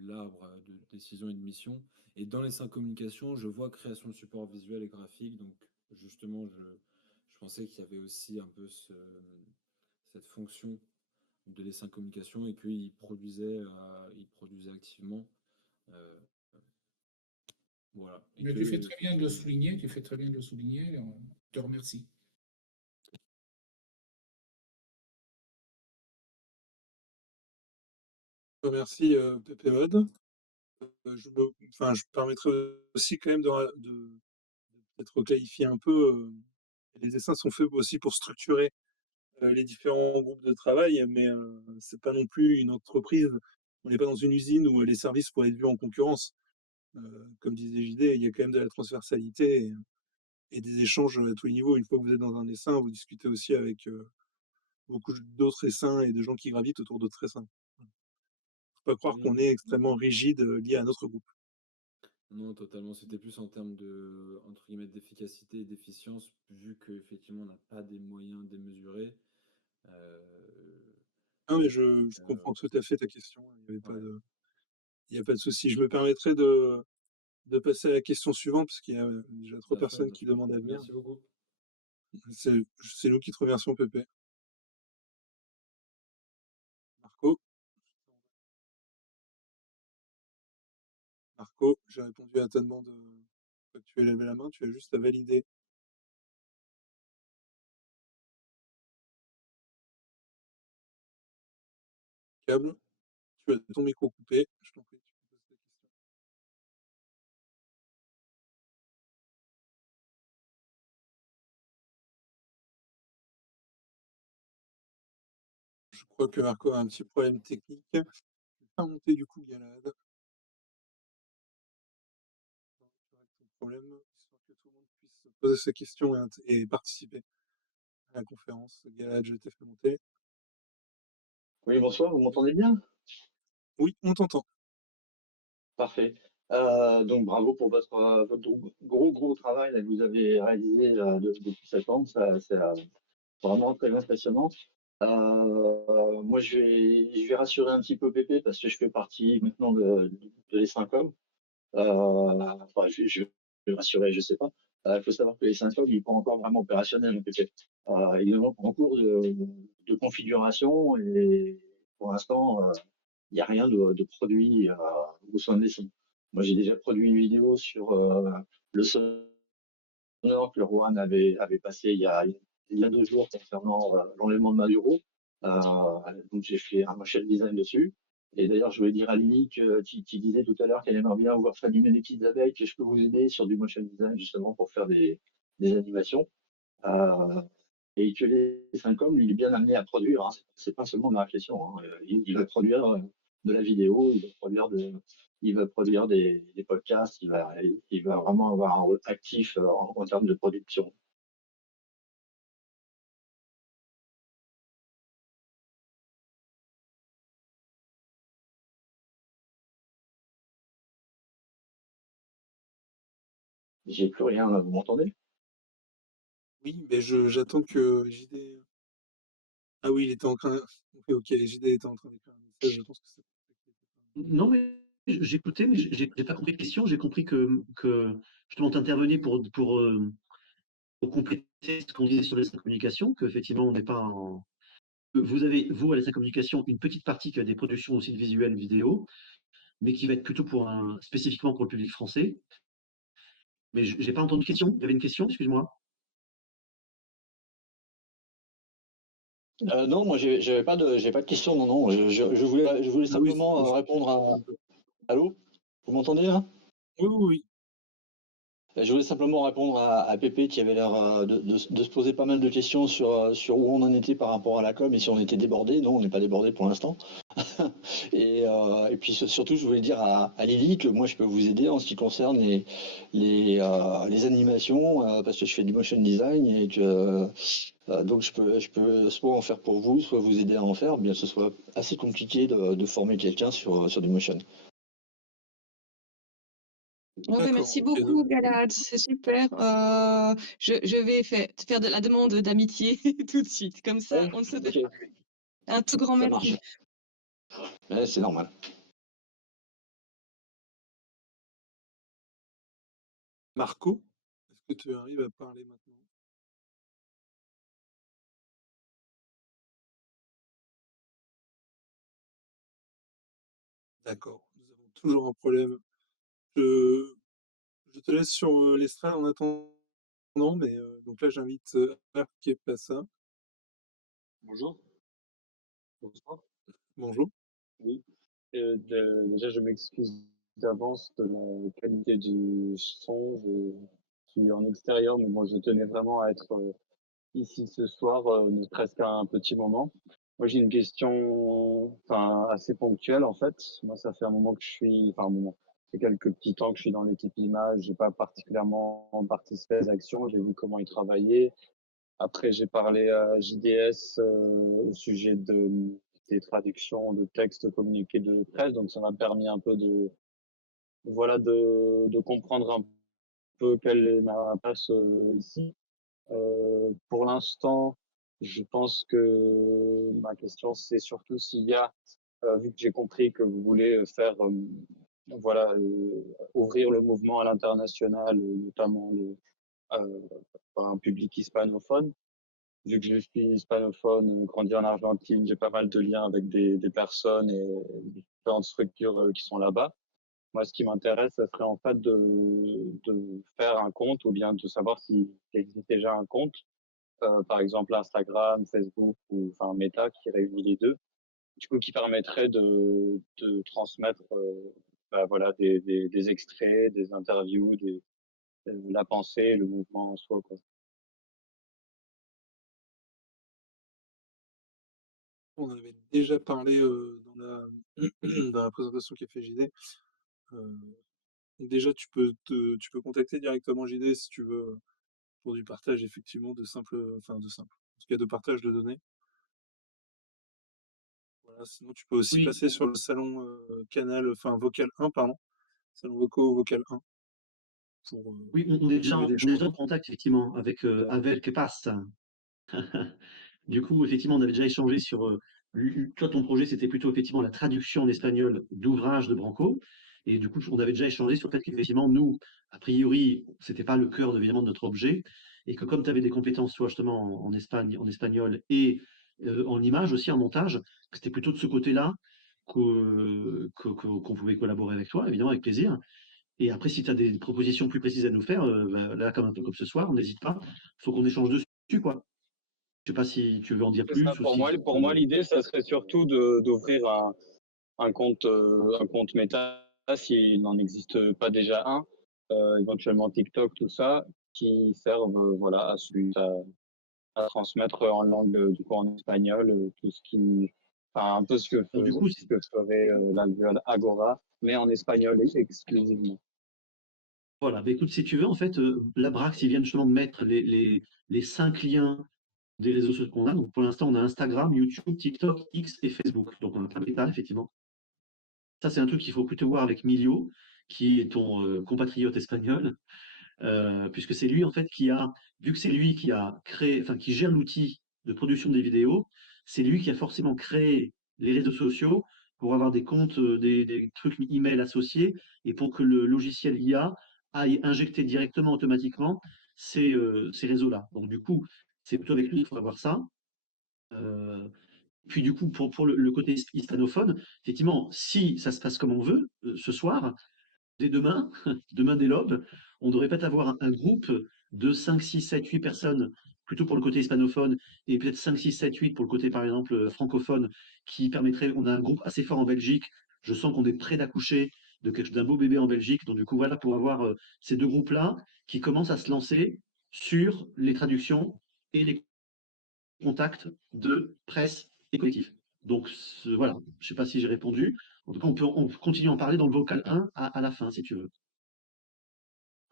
l'arbre de décision et de mission. Et dans les 5 communications, je vois création de support visuel et graphique. Donc, justement, je pensais qu'il y avait aussi un peu cette fonction de les 5 communications et qu'il produisait activement. Euh, voilà. Et Mais que, tu fais très bien de le effectivement, souligner, tu fais très bien de le souligner, on te remercie. Merci PPMod. Je me permettrai aussi quand même de peut-être clarifier un peu. Les dessins sont faits aussi pour structurer les différents groupes de travail, mais c'est pas non plus une entreprise. On n'est pas dans une usine où les services pourraient être vus en concurrence. Comme disait JD, il y a quand même de la transversalité et des échanges à tous les niveaux. Une fois que vous êtes dans un essaim, vous discutez aussi avec beaucoup d'autres essaims et de gens qui gravitent autour d'autres essaims. Faut pas croire oui, qu'on est extrêmement rigide lié à notre groupe. non, totalement. C'était plus en termes de, entre guillemets, d'efficacité et d'efficience, vu qu'effectivement, on n'a pas des moyens démesurés. Euh, Non, mais et je comprends tout à fait ta question. ouais, Il y a pas de souci. Je me permettrai de passer à la question suivante, parce qu'il y a déjà trop de bien sûr, personnes bien qui sûr. demandent à venir. Merci beaucoup. C'est nous qui te remercions, Pépé. Marco, Marco, j'ai répondu à ta demande. Tu as levé la main, tu as juste à valider. Câble, tu as ton micro coupé. Je t'en prie, tu peux poser ta question. Je crois que Marco a un petit problème technique. Je vais faire monter du coup Galad. Ton problème, histoire que tout le monde puisse poser ses questions et participer à la conférence. Galad, je t'ai fait monter. Oui, bonsoir, vous m'entendez bien? Oui, on t'entend. Parfait. Donc bravo pour votre gros travail là, que vous avez réalisé depuis septembre. C'est vraiment très impressionnant. Moi, je vais rassurer un petit peu Pépé parce que je fais partie maintenant de l'E5Com. Enfin, je vais le rassurer, je sais pas. Il faut savoir que l'E5Com, il n'est pas encore vraiment opérationnel, Pépé. Il est en cours de configuration et pour l'instant, il n'y a rien de produit au sein des sons. Moi, j'ai déjà produit une vidéo sur le sonore que Rohan avait passé il y a 2 jours concernant l'enlèvement de Maduro. Donc, j'ai fait un motion design dessus. Et d'ailleurs, je voulais dire à Lily qui disait tout à l'heure qu'elle aimerait bien voir s'animer des petites abeilles, que je peux vous aider sur du motion design justement pour faire des animations. Euh, et que les 5 hommes, il est bien amené à produire. Hein. C'est pas seulement de la réflexion. Hein. Il va produire de la vidéo, il va produire des podcasts, il va vraiment avoir un rôle actif en termes de production. J'ai plus rien, là, vous m'entendez? Oui, mais j'attends que JD. Ah oui, il était en train. Ok, JD était en train d'écrire un message. Je pense que c'est. Non, mais j'écoutais, mais j'ai pas compris la question. J'ai compris que justement, t'intervenais pour compléter ce qu'on disait sur les communications, qu'effectivement, on n'est pas en. Vous avez, vous, à les communications, une petite partie qui a des productions aussi de visuels vidéo, mais qui va être plutôt spécifiquement pour le public français. Mais j'ai pas entendu de question. Il y avait une question, excuse-moi. Non, moi j'ai pas de questions, non, non. Je voulais Ah oui, simplement répondre à. Allô? Vous m'entendez là? oui, oui, oui. Je voulais simplement répondre à Pépé qui avait l'air de se poser pas mal de questions sur où on en était par rapport à la com et si on était débordé. Non, on n'est pas débordé pour l'instant. Et puis surtout, je voulais dire à Lily que moi, je peux vous aider en ce qui concerne les animations parce que je fais du motion design et que donc je peux soit en faire pour vous, soit vous aider à en faire, bien que ce soit assez compliqué de former quelqu'un sur du motion. Oh, ben, D'accord, merci ok. beaucoup, Galad, c'est super. Je vais faire de la demande d'amitié tout de suite, comme ça, Ouais, on ne se perd ok, pas. Un tout grand ça merci. marche. Ouais, c'est normal. Marco, est-ce que tu arrives à parler maintenant? D'accord, nous avons toujours un problème. Je, je te laisse sur l'estrade en attendant, mais donc là j'invite Arc et Passa. Bonjour, bonsoir. Bonjour. Oui, déjà je m'excuse d'avance de la qualité du son. Je suis en extérieur, mais bon, je tenais vraiment à être ici ce soir, ne serait-ce qu'à un petit moment. Moi, j'ai une question, enfin, assez ponctuelle en fait. Moi, ça fait un moment que je suis, enfin, un moment, c'est quelques petits temps que je suis dans l'équipe Image. J'ai pas particulièrement participé à des actions. J'ai vu comment ils travaillaient. Après, j'ai parlé à JDS au sujet des traductions de textes communiqués de presse, donc ça m'a permis un peu voilà, de comprendre un peu quelle est ma place ici. Pour l'instant, je pense que ma question, c'est surtout s'il y a, vu que j'ai compris que vous voulez faire, voilà, ouvrir le mouvement à l'international, notamment par un public hispanophone. Vu que je suis hispanophone, grandi en Argentine, j'ai pas mal de liens avec des personnes et différentes structures qui sont là-bas. Moi, ce qui m'intéresse, ce serait en fait de faire un compte ou bien de savoir s'il existe déjà un compte, par exemple Instagram, Facebook ou enfin Meta qui réunit les deux, du coup qui permettrait de transmettre bah, voilà, des extraits, des interviews, la pensée, le mouvement en soi, quoi. On en avait déjà parlé dans dans la présentation qu'a fait JD. Euh, Déjà, tu peux contacter directement JD si tu veux pour du partage effectivement de simple, en tout cas de partage de données. Voilà, sinon tu peux aussi Oui, passer sur le salon canal, enfin Vocal 1, pardon, salon vocaux Vocal 1 pour oui, continuer on est déjà l'échange. en contact effectivement avec Kepas. Du coup, effectivement, on avait déjà échangé sur. Toi, ton projet, c'était plutôt effectivement la traduction en espagnol d'ouvrages de Branco. Et du coup, on avait déjà échangé sur le fait qu'effectivement, nous, a priori, c'était pas le cœur évidemment de notre objet. Et que comme tu avais des compétences, toi, justement, en Espagne, en espagnol et en image aussi, en montage, que c'était plutôt de ce côté-là qu'on pouvait collaborer avec toi, évidemment, avec plaisir. Et après, si tu as des propositions plus précises à nous faire, bah, là, comme un peu comme ce soir, on n'hésite pas. Il faut qu'on échange dessus, quoi. Je sais pas si tu veux en dire C'est ça, plus ou si pour moi, l'idée, ça serait surtout d'ouvrir un compte Meta s'il n'en existe pas déjà un, éventuellement TikTok, tout ça, qui servent voilà, à transmettre en langue, du coup en espagnol, tout ce qui, enfin, un peu donc, du coup, ce que ferait l'alvéole Agora, mais en espagnol exclusivement. voilà. Bah, écoute, si tu veux, en fait, la Brax, ils viennent justement de mettre les 5 liens des réseaux sociaux qu'on a. Donc, pour l'instant, on a Instagram, YouTube, TikTok, X et Facebook. Donc, on a pas Meta, effectivement. Ça, c'est un truc qu'il faut plutôt voir avec Milio, qui est ton compatriote espagnol, puisque c'est lui, en fait, vu que c'est lui qui a créé, enfin, qui gère l'outil de production des vidéos, c'est lui qui a forcément créé les réseaux sociaux pour avoir des comptes, des trucs email associés et pour que le logiciel IA aille injecter directement, automatiquement ces réseaux-là. Donc, du coup, c'est plutôt avec lui qu'il faut voir ça. Euh, Puis, du coup, pour le côté hispanophone, effectivement, si ça se passe comme on veut, ce soir, dès demain, demain dès l'aube, on devrait peut-être avoir un groupe de 5, 6, 7, 8 personnes, plutôt pour le côté hispanophone, et peut-être 5, 6, 7, 8 pour le côté, par exemple, francophone, qui permettrait, on a un groupe assez fort en Belgique, je sens qu'on est prêt d'accoucher, d'un beau bébé en Belgique. Donc du coup, voilà, pour avoir ces deux groupes-là qui commencent à se lancer sur les traductions et les contacts de presse et collectif. Donc voilà, je ne sais pas si j'ai répondu. En tout cas, on continue à en parler dans le vocal 1 à la fin, si tu veux.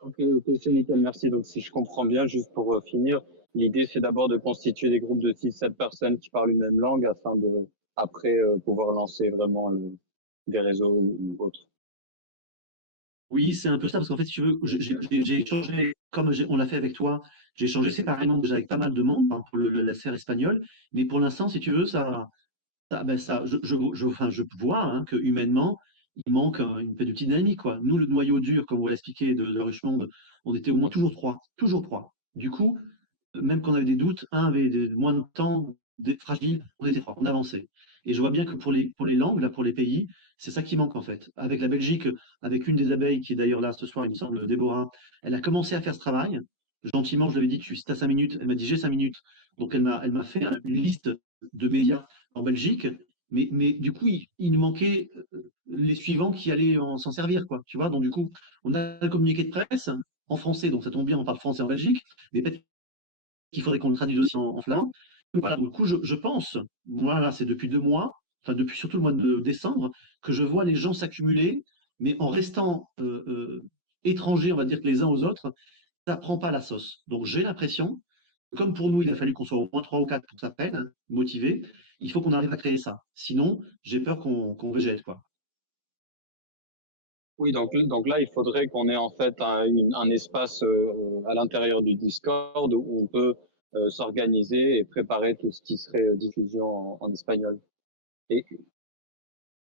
Ok, c'est nickel, merci. Donc, si je comprends bien, juste pour finir, l'idée, c'est d'abord de constituer des groupes de 6-7 personnes qui parlent une même langue afin de, après, pouvoir lancer vraiment des réseaux ou autres. Oui, c'est un peu ça, parce qu'en fait, si tu veux, j'ai échangé, comme on l'a fait avec toi, j'ai échangé séparément déjà avec pas mal de monde pour la sphère espagnole, mais pour l'instant, si tu veux, enfin, je vois que humainement, il manque une petite dynamique, quoi. Nous, le noyau dur, comme vous l'expliquez, de Richmond, on était au moins toujours trois, toujours trois. Du coup, même quand on avait des doutes, un avait moins de temps, fragile, on était trois, on avançait. Et je vois bien que pour les langues, là, pour les pays, c'est ça qui manque en fait. Avec la Belgique, avec une des abeilles qui est d'ailleurs là ce soir, il me semble, Déborah, elle a commencé à faire ce travail. Gentiment, je lui avais dit, si tu as 5 minutes, elle m'a dit, j'ai 5 minutes. Donc elle m'a fait une liste de médias en Belgique, mais du coup, il nous manquait les suivants qui allaient s'en servir, quoi. Tu vois, donc du coup, on a un communiqué de presse en français, donc ça tombe bien, on parle français en Belgique, mais peut-être qu'il faudrait qu'on le traduise aussi en flamand. Voilà, du coup, je pense, voilà, c'est depuis 2 mois, enfin depuis surtout le mois de décembre, que je vois les gens s'accumuler, mais en restant étrangers, on va dire que les uns aux autres, ça prend pas la sauce. Donc j'ai l'impression, comme pour nous, il a fallu qu'on soit au moins 3 ou 4 pour que ça prenne, motivé, il faut qu'on arrive à créer ça. Sinon, j'ai peur qu'on végète, quoi. Oui, donc là, il faudrait qu'on ait en fait un espace à l'intérieur du Discord où on peut s'organiser et préparer tout ce qui serait diffusion en espagnol. Et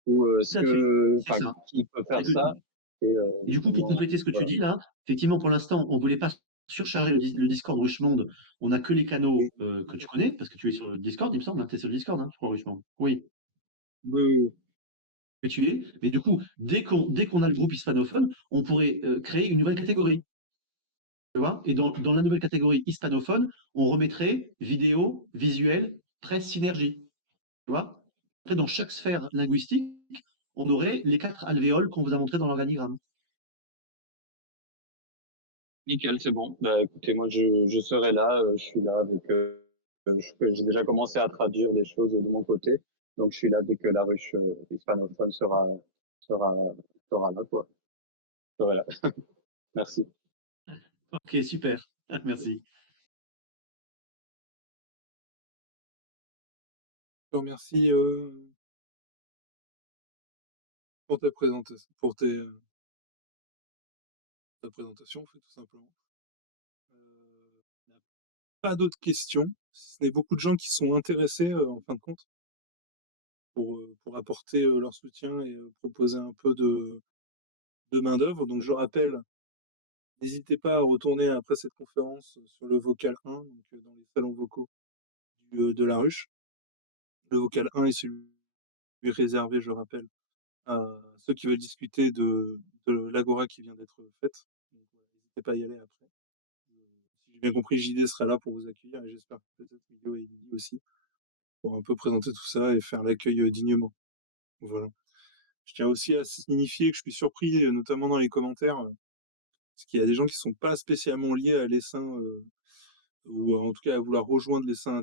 ou ce Tout à fait, que, c'est enfin, ça. qui peut Et faire ça et du coup, pour comment, compléter ce que tu voilà. dis là, effectivement, pour l'instant, on ne voulait pas surcharger le Discord Richmond. On n'a que les canaux que tu connais, parce que tu es sur le Discord, il me semble. Tu es sur le Discord, je crois, Richmond. Oui, Oui, oui, que tu es. Mais du coup, dès qu'on a le groupe hispanophone, on pourrait créer une nouvelle catégorie. Tu vois. Et dans la nouvelle catégorie hispanophone, on remettrait vidéo, visuel, presse, synergie. Tu vois. Après, dans chaque sphère linguistique, on aurait les 4 alvéoles qu'on vous a montrés dans l'organigramme. nickel, c'est bon. Bah, écoutez, moi, je serai là, je suis là avec, j'ai déjà commencé à traduire des choses de mon côté, donc je suis là dès que la ruche hispanophone sera, sera là, quoi. Je serai là. Merci. Ok, super. Merci. Je te remercie pour ta présentation, ta présentation, en fait, tout simplement. Il n'y a pas d'autres questions, si ce n'est beaucoup de gens qui sont intéressés, en fin de compte, pour apporter leur soutien et proposer un peu de main-d'œuvre. Donc, je rappelle, n'hésitez pas à retourner après cette conférence sur le vocal 1, donc dans les salons vocaux de la ruche. Le vocal 1 est celui réservé, je rappelle, à ceux qui veulent discuter de l'agora qui vient d'être faite. Donc, n'hésitez pas à y aller après. Si j'ai bien compris, JD sera là pour vous accueillir et j'espère que peut-être Milo et Lily aussi pour un peu présenter tout ça et faire l'accueil dignement. Voilà. Je tiens aussi à signifier que je suis surpris, notamment dans les commentaires, parce qu'il y a des gens qui ne sont pas spécialement liés à l'ESSIN, ou en tout cas à vouloir rejoindre l'ESSIN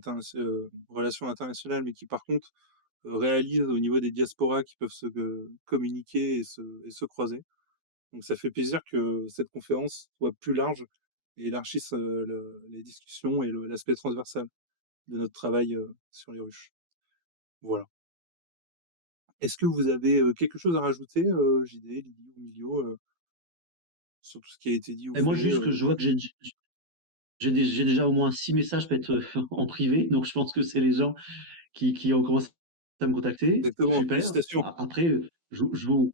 Relations internationales, mais qui par contre réalisent au niveau des diasporas qui peuvent se communiquer et se croiser. Donc ça fait plaisir que cette conférence soit plus large et élargisse les discussions et l'aspect transversal de notre travail sur les ruches. Voilà. Est-ce que vous avez quelque chose à rajouter, JD, Lydie ou Milio, sur tout ce qui a été dit ou Et moi, fait juste que je vois que j'ai déjà au moins 6 messages peut-être en privé, donc je pense que c'est les gens qui ont commencé à me contacter. Exactement, Super. félicitations. Après, je vous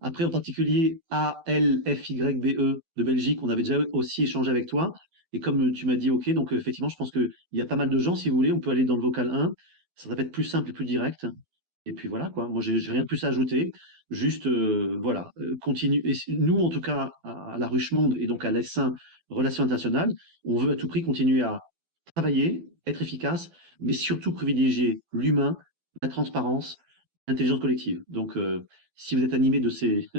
après, en particulier, ALFYBE de Belgique, on avait déjà aussi échangé avec toi. Et comme tu m'as dit OK, donc effectivement, je pense qu'il y a pas mal de gens, si vous voulez, on peut aller dans le vocal 1. Ça va être plus simple et plus direct. Et puis voilà, quoi. Moi, j'ai rien de plus à ajouter. Juste, voilà, continue. Et nous, en tout cas, à la Ruche-Monde et donc à l'ESSIN Relations internationales, on veut à tout prix continuer à travailler, être efficace, mais surtout privilégier l'humain, la transparence, l'intelligence collective. Donc, Si vous êtes animé de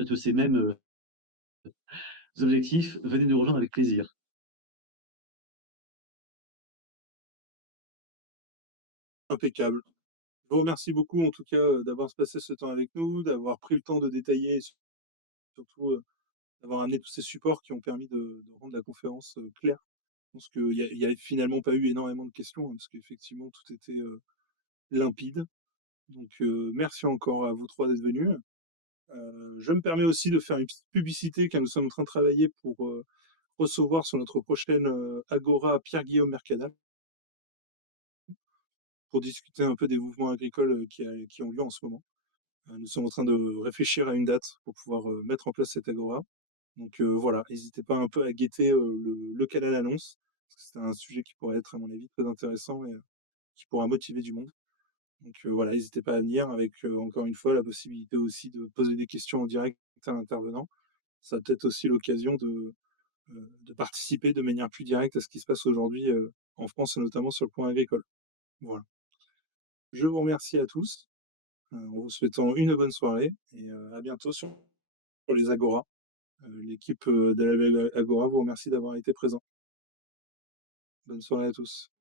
de ces mêmes objectifs, venez nous rejoindre avec plaisir. Impeccable. Je vous remercie beaucoup en tout cas, d'avoir passé ce temps avec nous, d'avoir pris le temps de détailler et surtout, d'avoir amené tous ces supports qui ont permis de rendre la conférence, claire. Je pense qu'il y a finalement pas eu énormément de questions, hein, parce qu'effectivement tout était, limpide. Donc, merci encore à vous 3 d'être venus. Je me permets aussi de faire une petite publicité car nous sommes en train de travailler pour, recevoir sur notre prochaine, agora Pierre-Guillaume Mercadal pour discuter un peu des mouvements agricoles, qui ont lieu en ce moment. Nous sommes en train de réfléchir à une date pour pouvoir, mettre en place cette agora. Donc, voilà, n'hésitez pas un peu à guetter, le canal annonce, parce que c'est un sujet qui pourrait être à mon avis très intéressant et qui pourra motiver du monde. Donc, voilà, n'hésitez pas à venir avec, encore une fois la possibilité aussi de poser des questions en direct à l'intervenant. Ça va peut-être aussi l'occasion de participer de manière plus directe à ce qui se passe aujourd'hui, en France et notamment sur le point agricole. Voilà. Je vous remercie à tous, en vous souhaitant une bonne soirée et à bientôt sur les agoras. L'équipe, de la belle agora vous remercie d'avoir été présent. Bonne soirée à tous.